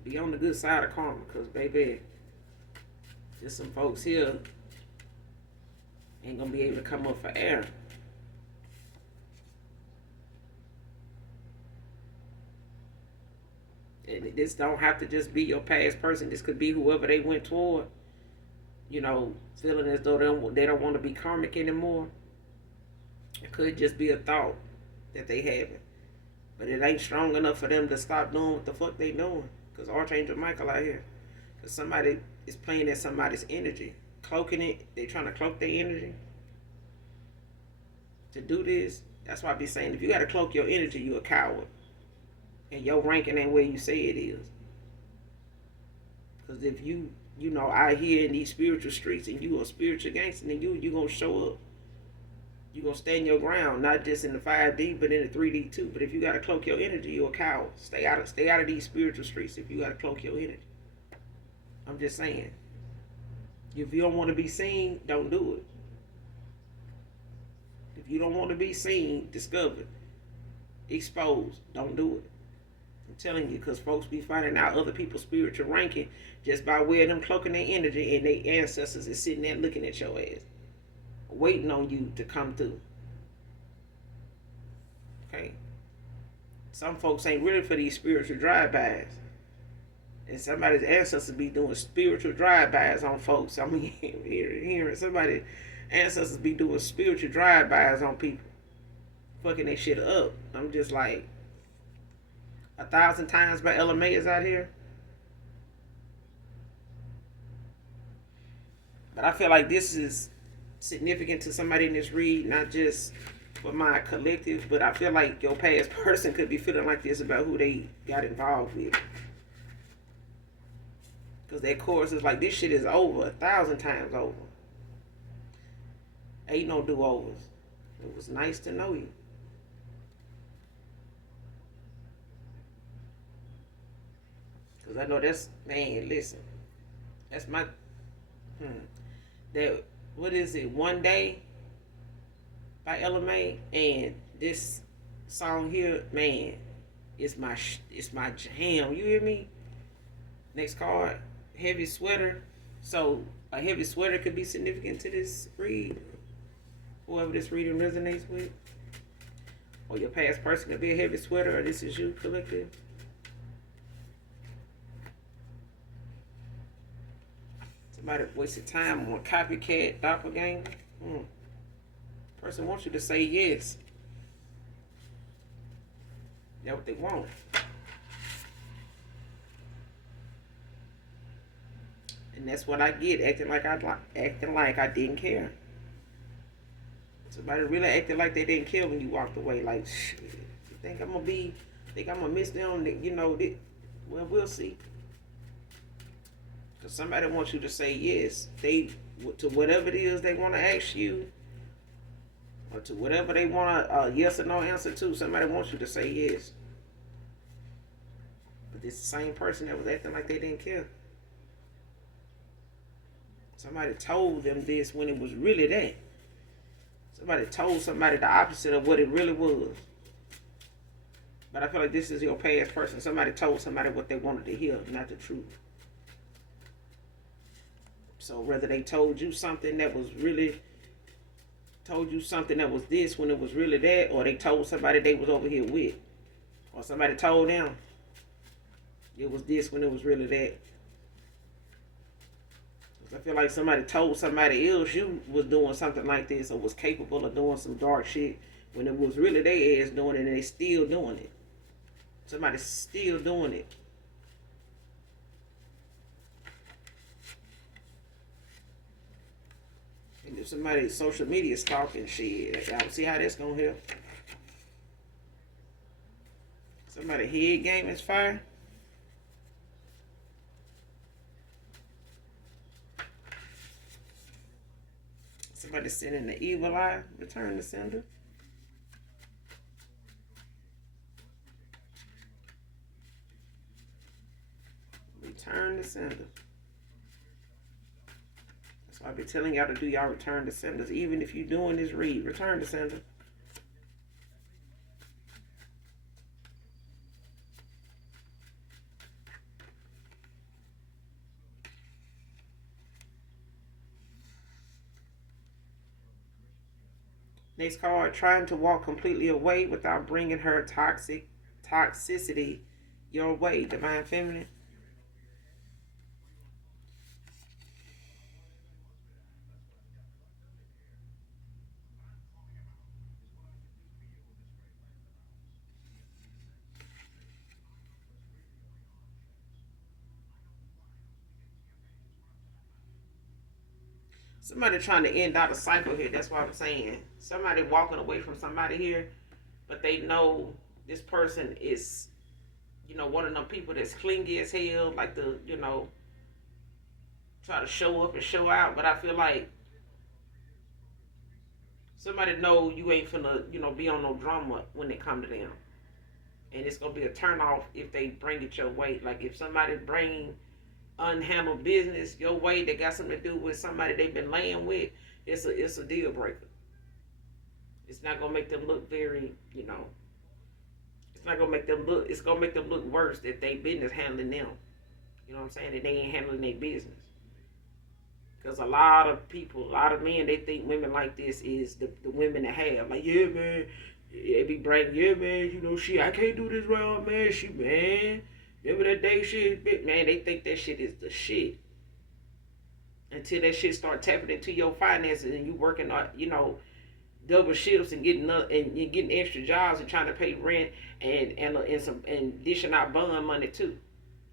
Be on the good side of karma, because baby, there's some folks here ain't gonna be able to come up for air. this don't have to just be your past person. This could be whoever they went toward, feeling as though they don't want to be karmic anymore. It could just be a thought that they having. But it ain't strong enough for them to stop doing what the fuck they doing. Because Archangel Michael out here. Because somebody is playing at somebody's energy. Cloaking it. They trying to cloak their energy. To do this. That's why I be saying, if you got to cloak your energy, you a coward. And your ranking ain't where you say it is. Because if you out here in these spiritual streets and you a spiritual gangster, then you going to show up. You going to stand your ground, not just in the 5D, but in the 3D too. But if you got to cloak your energy, you're a coward. Stay out of these spiritual streets if you got to cloak your energy. I'm just saying. If you don't want to be seen, don't do it. If you don't want to be seen, discovered, exposed, don't do it. I'm telling you, because folks be finding out other people's spiritual ranking just by way of them cloaking their energy, and their ancestors is sitting there looking at your ass, waiting on you to come through. Okay? Some folks ain't ready for these spiritual drive-bys. And somebody's ancestors be doing spiritual drive-bys on folks. I mean, hearing somebody's ancestors be doing spiritual drive-bys on people. Fucking that shit up. I'm just like, 1,000 times by LMA is out here. But I feel like this is significant to somebody in this read, not just for my collective, but I feel like your past person could be feeling like this about who they got involved with. Because that chorus is like, this shit is over 1,000 times over. Ain't no do-overs. It was nice to know you. Because I know that's, man, listen. That's my, that, what is it, One Day by LMA, and this song here, man, it's my jam. You hear me? Next card, heavy sweater. So a heavy sweater could be significant to this read. Whoever this reading resonates with, or your past person could be a heavy sweater, or this is you, collective. Somebody wasted time on copycat, doppelganger. Person wants you to say yes. That's what they want. And that's what I get, acting like I didn't care. Somebody really acted like they didn't care when you walked away. Like, shit, you think I'm gonna miss them? Well, we'll see. Because somebody wants you to say yes. To whatever it is they want to ask you, or to whatever they want a yes or no answer to. Somebody wants you to say yes. But it's the same person that was acting like they didn't care. Somebody told them this when it was really that. Somebody told somebody the opposite of what it really was. But I feel like this is your past person. Somebody told somebody what they wanted to hear, not the truth. So whether they told you something that was this when it was really that, or they told somebody they was over here with, or somebody told them it was this when it was really that. I feel like somebody told somebody else you was doing something like this, or was capable of doing some dark shit, when it was really their ass doing it, and they still doing it. Somebody's still doing it. And if somebody's social media stalking shit, I don't see how that's gonna help. Somebody head game is fire. Somebody sending the evil eye, return the sender. Return the sender. That's why I be telling y'all to do y'all return the senders. Even if you're doing this read, return the sender. Next card, trying to walk completely away without bringing her toxicity your way, divine feminine. Somebody trying to end out a cycle here. That's what I'm saying. Somebody walking away from somebody here, but they know this person is, one of them people that's clingy as hell, like try to show up and show out. But I feel like somebody know you ain't finna, be on no drama when it come to them. And it's gonna be a turn off if they bring it your way. Like if somebody bring unhandled business your way that got something to do with somebody they've been laying with, it's a deal breaker. It's not gonna make them look very, it's not gonna make them look. It's gonna make them look worse that they business handling them. You know what I'm saying? That they ain't handling their business. Because a lot of people, a lot of men, they think women like this is the women that have. Like, yeah, man, they be bragging, yeah, man, I can't do this wrong, man. Man, remember that day shit? Man, they think that shit is the shit. Until that shit start tapping into your finances and you working on, double shifts and getting extra jobs and trying to pay rent and dishing out bond money too.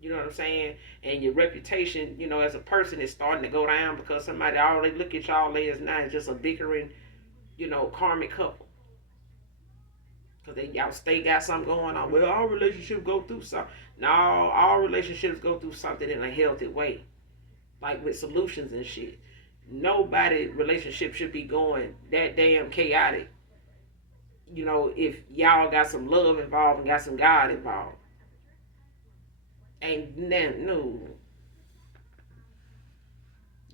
You know what I'm saying? And your reputation, as a person is starting to go down because somebody already look at y'all as now as just a bickering, karmic couple. Because y'all stay got something going on. Well, our relationship go through something. No, all relationships go through something in a healthy way. Like with solutions and shit. Nobody relationship should be going that damn chaotic. If y'all got some love involved and got some God involved. Ain't nothing, no.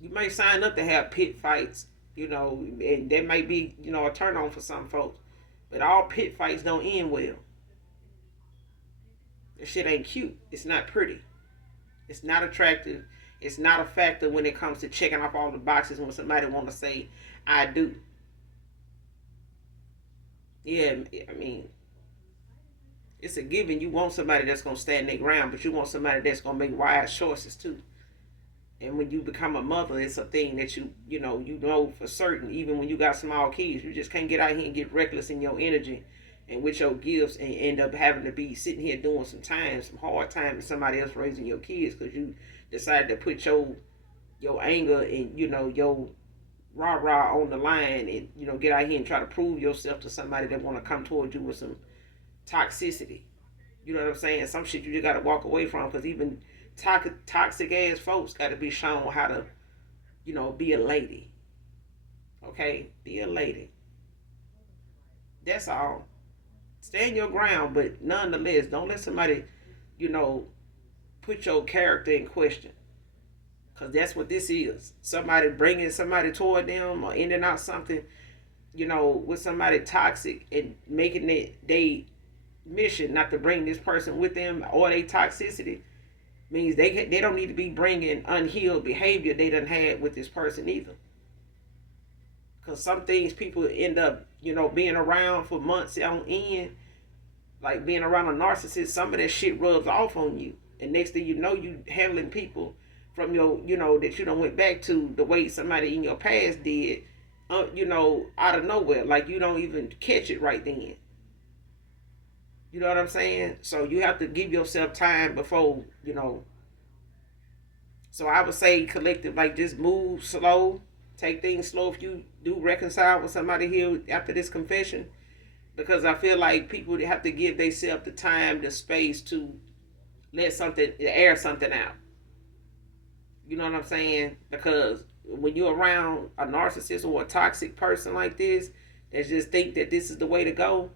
You may sign up to have pit fights, and that may be, a turn on for some folks. But all pit fights don't end well. That shit ain't cute. It's not pretty. It's not attractive. It's not a factor when it comes to checking off all the boxes when somebody want to say, I do. Yeah, I mean, it's a given. You want somebody that's going to stand their ground, but you want somebody that's going to make wise choices too. And when you become a mother, it's a thing that you know for certain. Even when you got small kids, you just can't get out here and get reckless in your energy and with your gifts and end up having to be sitting here doing some hard time, and somebody else raising your kids because you decided to put your anger and your rah rah on the line and get out here and try to prove yourself to somebody that want to come towards you with some toxicity. You know what I'm saying? Some shit you just gotta walk away from because even toxic ass folks got to be shown how to, be a lady. Okay, be a lady. That's all. Stand your ground, but nonetheless, don't let somebody, you know, put your character in question. Because that's what this is. Somebody bringing somebody toward them or ending out something, with somebody toxic and making it they mission not to bring this person with them or they toxicity means they don't need to be bringing unhealed behavior they done had with this person either. Because some things people end up, being around for months on end, like being around a narcissist, some of that shit rubs off on you. And next thing you know, you handling people from your, that you don't went back to the way somebody in your past did, out of nowhere. Like you don't even catch it right then. You know what I'm saying? So you have to give yourself time before, So I would say collective, like just move slow, take things slow if you do reconcile with somebody here after this confession. Because I feel like people have to give themselves the time, the space to air something out. You know what I'm saying? Because when you're around a narcissist or a toxic person like this, that just think that this is the way to go,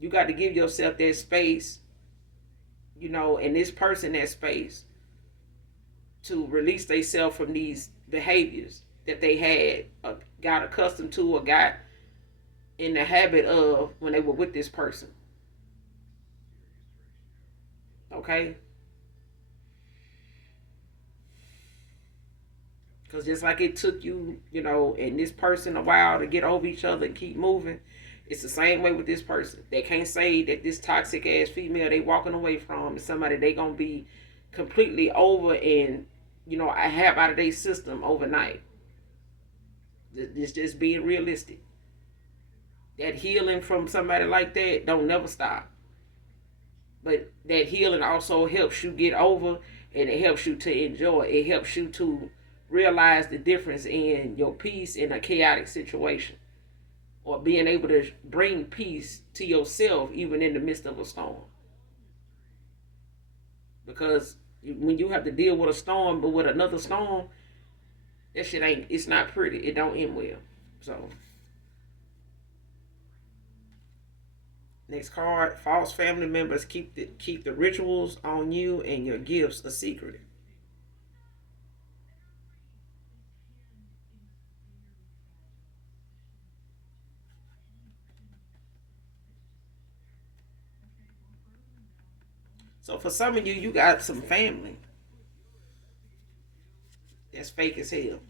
you got to give yourself that space, and this person that space to release themselves from these behaviors that they had got accustomed to or got in the habit of when they were with this person. Okay? Because just like it took you, and this person a while to get over each other and keep moving, It's the same way with this person. They can't say that this toxic ass female they walking away from is somebody they gonna be completely over and I have out of their system overnight. It's just being realistic. That healing from somebody like that don't never stop. But that healing also helps you get over, and it helps you to enjoy. It helps you to realize the difference in your peace in a chaotic situation, or being able to bring peace to yourself even in the midst of a storm. Because when you have to deal with a storm, but with another storm, that shit ain't. It's not pretty. It don't end well. So next card: false family members keep the rituals on you and your gifts a secret. So for some of you, you got some family that's fake as hell.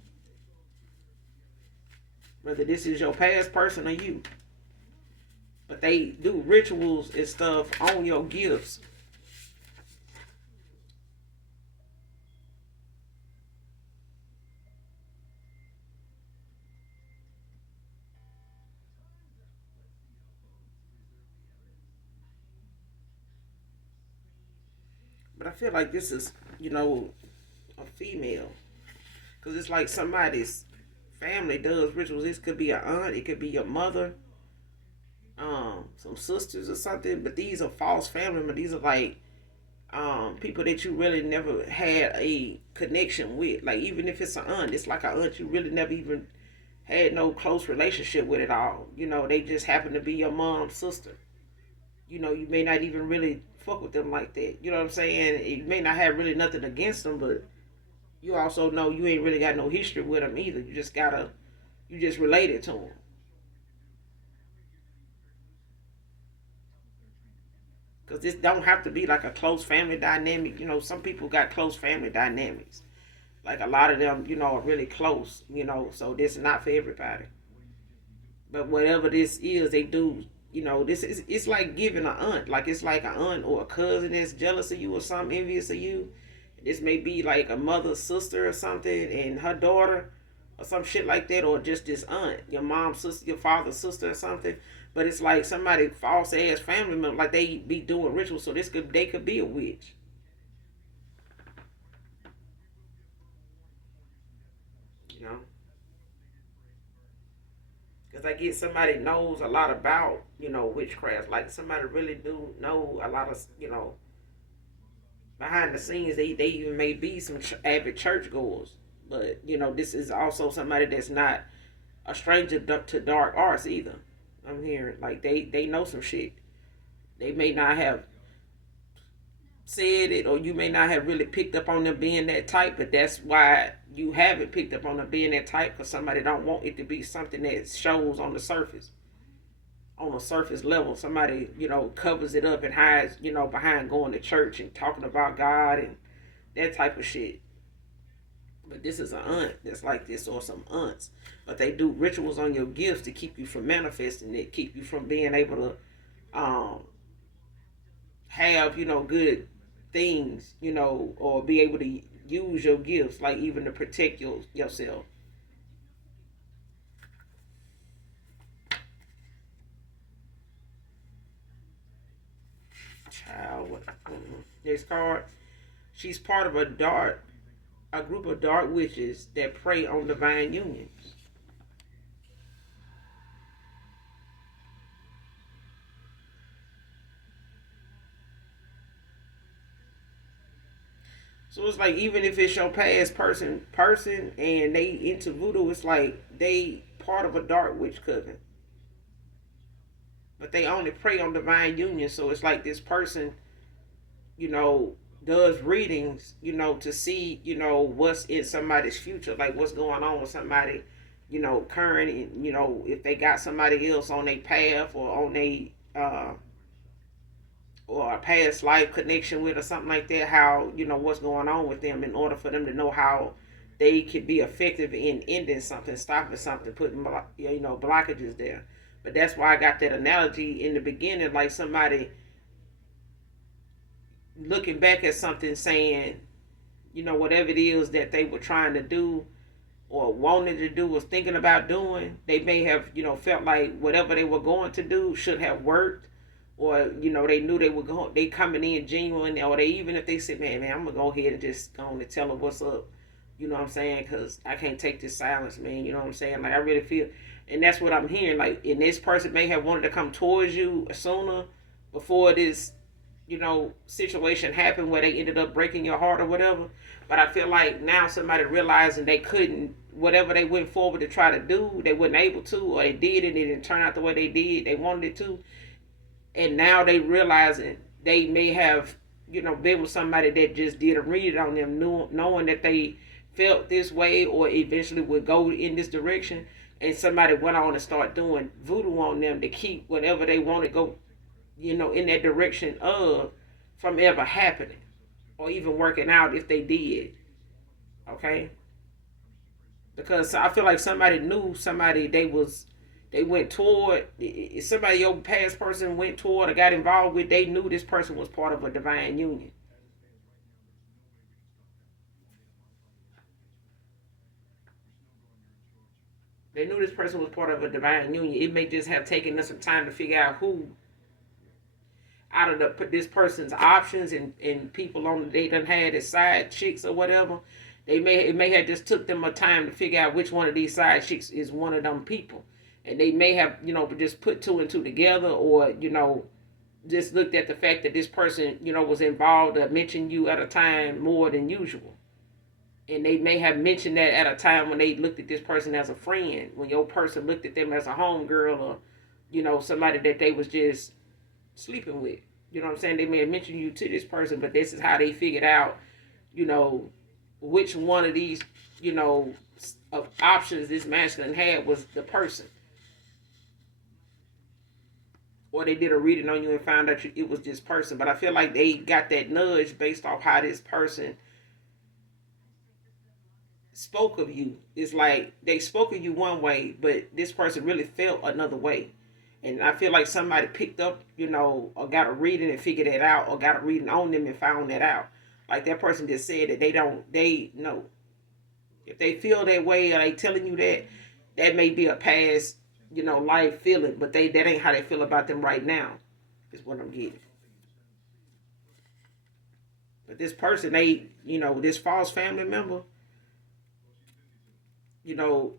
Whether this is your past person or you, but they do rituals and stuff on your gifts. But I feel like this is, a female. Because it's like somebody's family does rituals. This could be an aunt, it could be your mother, some sisters or something. But these are false family members. These are like people that you really never had a connection with. Like even if it's an aunt, it's like an aunt you really never even had no close relationship with at all. They just happen to be your mom's sister. You may not even really fuck with them like that. You know what I'm saying? You may not have really nothing against them, but you also know you ain't really got no history with them either. You just related to them. Because this don't have to be like a close family dynamic. Some people got close family dynamics. Like a lot of them, are really close. So this is not for everybody. But whatever this is, they do. This is it's like giving an aunt. Like it's like an aunt or a cousin that's jealous of you or something, envious of you. This may be like a mother's sister or something and her daughter or some shit like that, or just this aunt, your mom's sister, your father's sister or something. But it's like somebody false ass family member, like they be doing rituals. So they could be a witch. You know, because I get somebody knows a lot about witchcraft. Like somebody really do know a lot of behind the scenes. They even may be some avid churchgoers. But this is also somebody that's not a stranger to dark arts either. I'm hearing like they know some shit. They may not have said it, or you may not have really picked up on them being that type, but that's why you haven't picked up on them being that type, because somebody don't want it to be something that shows on a surface level. Somebody covers it up and hides behind going to church and talking about God and that type of shit. But this is an aunt that's like this, or some aunts. But they do rituals on your gifts to keep you from manifesting it, keep you from being able to have, good things, or be able to use your gifts, like even to protect yourself. Child, what? Next card. She's part of a group of dark witches that prey on divine unions. So it's like even if it's your past person and they into voodoo, it's like they part of a dark witch coven. But they only prey on divine union. So it's like this person, you know, does readings, to see, what's in somebody's future, like what's going on with somebody, current, and if they got somebody else on their path or on their or a past life connection with or something like that, how what's going on with them in order for them to know how they could be effective in ending something, stopping something, putting blockages there. But that's why I got that analogy in the beginning, like somebody looking back at something saying, whatever it is that they were trying to do or wanted to do, was thinking about doing, they may have, felt like whatever they were going to do should have worked, or they knew they were going, they coming in genuine, or they, even if they said, man, I'm gonna go ahead and just go on and tell her what's up, you know what I'm saying, because I can't take this silence, man, you know what I'm saying, like I really feel, and that's what I'm hearing, like, and this person may have wanted to come towards you sooner before this, situation happened where they ended up breaking your heart or whatever. But I feel like now somebody realizing they couldn't, whatever they went forward to try to do, they wasn't able to, or they did and it didn't turn out the way they did, they wanted it to. And now they realizing they may have, been with somebody that just did a read on them, knowing that they felt this way or eventually would go in this direction. And somebody went on and start doing voodoo on them to keep whatever they want to go, in that direction of, from ever happening or even working out if they did. Okay? Because I feel like somebody knew somebody they went toward, somebody your past person went toward or got involved with, they knew this person was part of a divine union. They knew this person was part of a divine union. It may just have taken us some time to figure out who out of this person's options and people on they done had as side chicks or whatever. It may have just took them a time to figure out which one of these side chicks is one of them people, and they may have just put two and two together, or just looked at the fact that this person was involved or mentioned you at a time more than usual, and they may have mentioned that at a time when they looked at this person as a friend, when your person looked at them as a homegirl, or somebody that they was just sleeping with. You know what I'm saying? They may have mentioned you to this person, but this is how they figured out, you know, which one of these, of options this masculine had was the person. Or they did a reading on you and found out it was this person. But I feel like they got that nudge based off how this person spoke of you. It's like they spoke of you one way, but this person really felt another way. And I feel like somebody picked up, or got a reading and figured that out, or got a reading on them and found that out. Like that person just said that they know. If they feel that way, or they telling you that may be a past, life feeling, but that ain't how they feel about them right now, is what I'm getting. But this person, this false family member,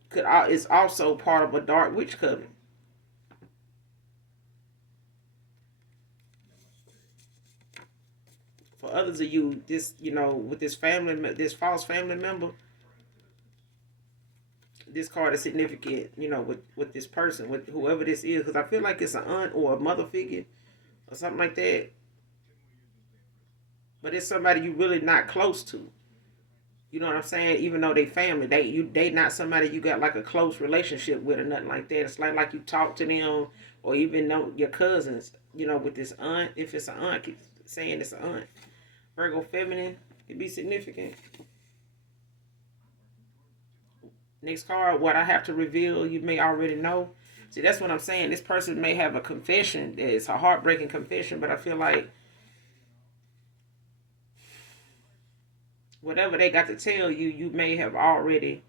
could is also part of a dark witch coven. For others of you, this, with this false family member, this card is significant, with this person, with whoever this is, because I feel like it's an aunt or a mother figure or something like that. But it's somebody you really not close to. You know what I'm saying? Even though they family, they not somebody you got like a close relationship with or nothing like that. It's like you talk to them, or even know your cousins. With this aunt, if it's an aunt, keep saying it's an aunt. Virgo feminine, it be significant. Next card, what I have to reveal, you may already know. See, that's what I'm saying. This person may have a confession. It's a heartbreaking confession, but I feel like whatever they got to tell you, you may have already,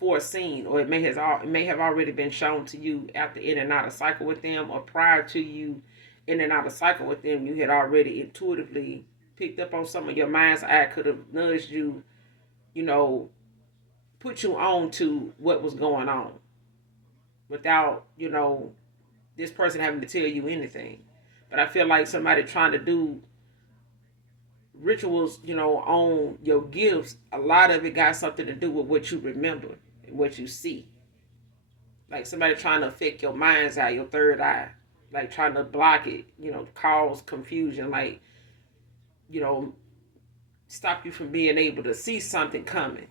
foreseen, or it may have already been shown to you after in and out of cycle with them, or prior to you in and out of cycle with them, you had already intuitively picked up on some of your mind's eye could have nudged you, you know, put you on to what was going on without, this person having to tell you anything. But I feel like somebody trying to do rituals, on your gifts, a lot of it got something to do with what you remember and what you see. Like somebody trying to affect your mind's eye, your third eye, like trying to block it, cause confusion, like, you know, stop you from being able to see something coming,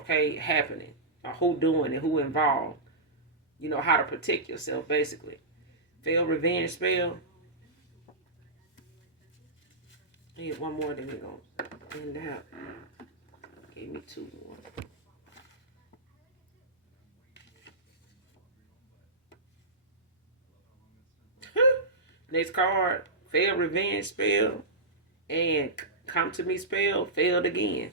okay, happening, or who doing it, who involved, how to protect yourself, basically. Fail revenge spell. I need one more, then we're going to end out. Gave me 2 more. Next card, failed revenge spell and come to me spell failed again.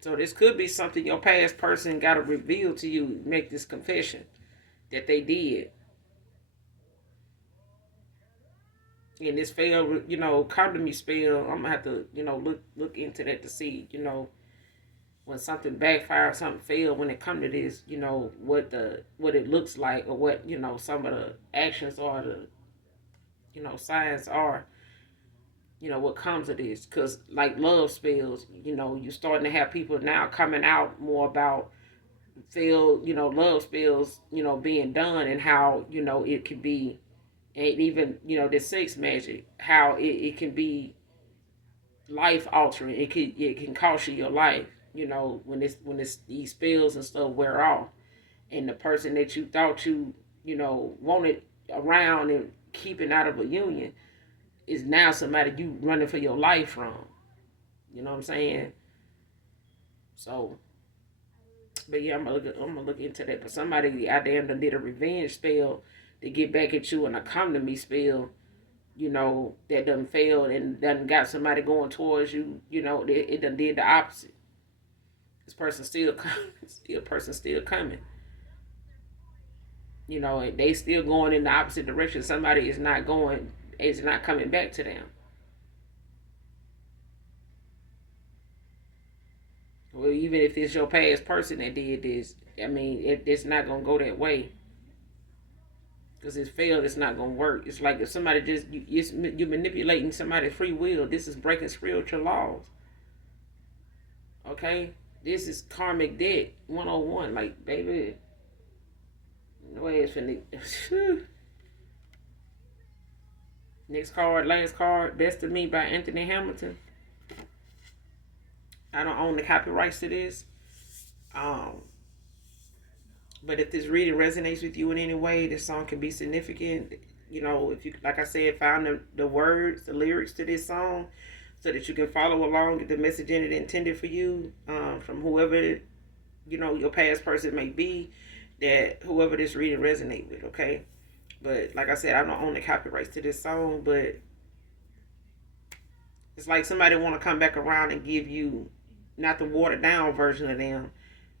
So this could be something your past person got to reveal to you, make this confession that they did. And this failed, come to me spell, I'm gonna have to, look into that to see, when something backfires, something failed, when it come to this, what it looks like, or what, some of the actions are, the, signs are, what comes of this. Because like love spells, you're starting to have people now coming out more about failed, love spells, being done, and how, it can be, and even, the sex magic, how it can be life altering. It can cost you your life, when it's these spells and stuff wear off, and the person that you thought wanted around and keeping out of a union is now somebody you running for your life from. You know what I'm saying? So, but yeah, I'm gonna look into that. But somebody out there done did a revenge spell to get back at you, and a come to me spell, that done failed and done got somebody going towards you. It done did the opposite. This person still coming. Still person still coming. And they still going in the opposite direction. Somebody is not coming back to them. Well, even if it's your past person that did this, I mean, it's not gonna go that way because it's failed. It's not gonna work. It's like if somebody you're manipulating somebody's free will. This is breaking spiritual laws. Okay, this is karmic debt 101. Like, baby, no way it's finna. Next card, last card, Best of Me by Anthony Hamilton. I don't own the copyrights to this. Um, but if this reading resonates with you in any way, this song can be significant. If you, like I said, find the words, the lyrics to this song, so that you can follow along, get the message in it intended for you, from whoever, your past person may be, that whoever this reading resonate with, okay? But like I said, I don't own the copyrights to this song, but it's like somebody want to come back around and give you not the watered down version of them,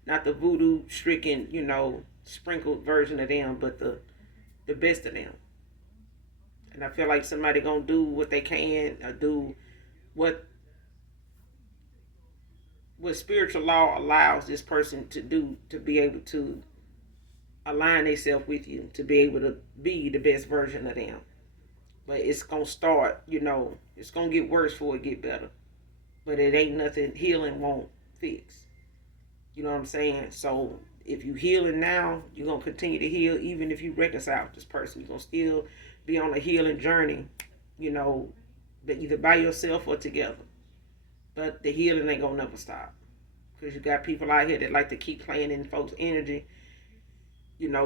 not the voodoo stricken, sprinkled version of them, but the best of them. And I feel like somebody gonna do what they can, or do what spiritual law allows this person to do, to be able to align themselves with you, to be able to be the best version of them. But it's gonna start, it's gonna get worse before it get better. But it ain't nothing healing won't fix. You know what I'm saying? So if you healing now, you're gonna continue to heal even if you reconcile with this person. You're gonna still be on a healing journey, but either by yourself or together. But the healing ain't gonna never stop. Because you got people out here that like to keep playing in folks' energy,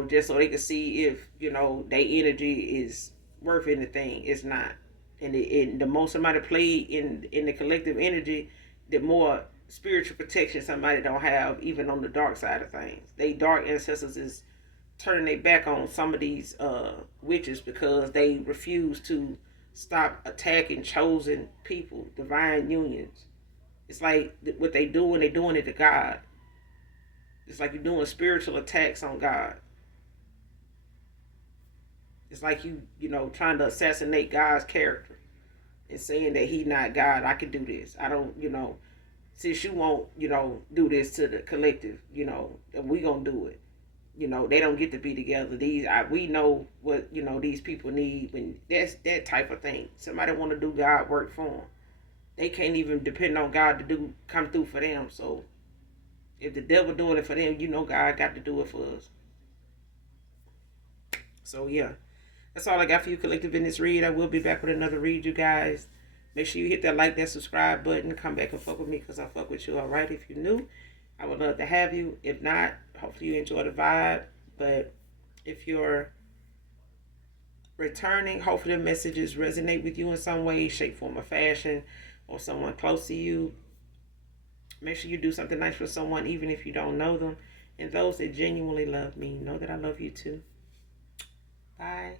just so they can see if, their energy is worth anything. It's not. And the more somebody play in the collective energy, the more spiritual protection somebody don't have, even on the dark side of things. They dark ancestors is turning their back on some of these witches because they refuse to stop attacking chosen people, divine unions. It's like what they doing, they doing it to God. It's like you're doing spiritual attacks on God. It's like trying to assassinate God's character and saying that he not God. I can do this. I don't, since you won't, do this to the collective, we gonna do it. They don't get to be together. We know what these people need. When that's that type of thing. Somebody want to do God work for them. They can't even depend on God to come through for them. So if the devil doing it for them, God got to do it for us. So yeah, that's all I got for you, collective, in this read. I will be back with another read, you guys. Make sure you hit that like, that subscribe button. Come back and fuck with me because I fuck with you, all right? If you're new, I would love to have you. If not, hopefully you enjoy the vibe. But if you're returning, hopefully the messages resonate with you in some way, shape, form, or fashion, or someone close to you. Make sure you do something nice for someone, even if you don't know them. And those that genuinely love me, know that I love you too. Bye.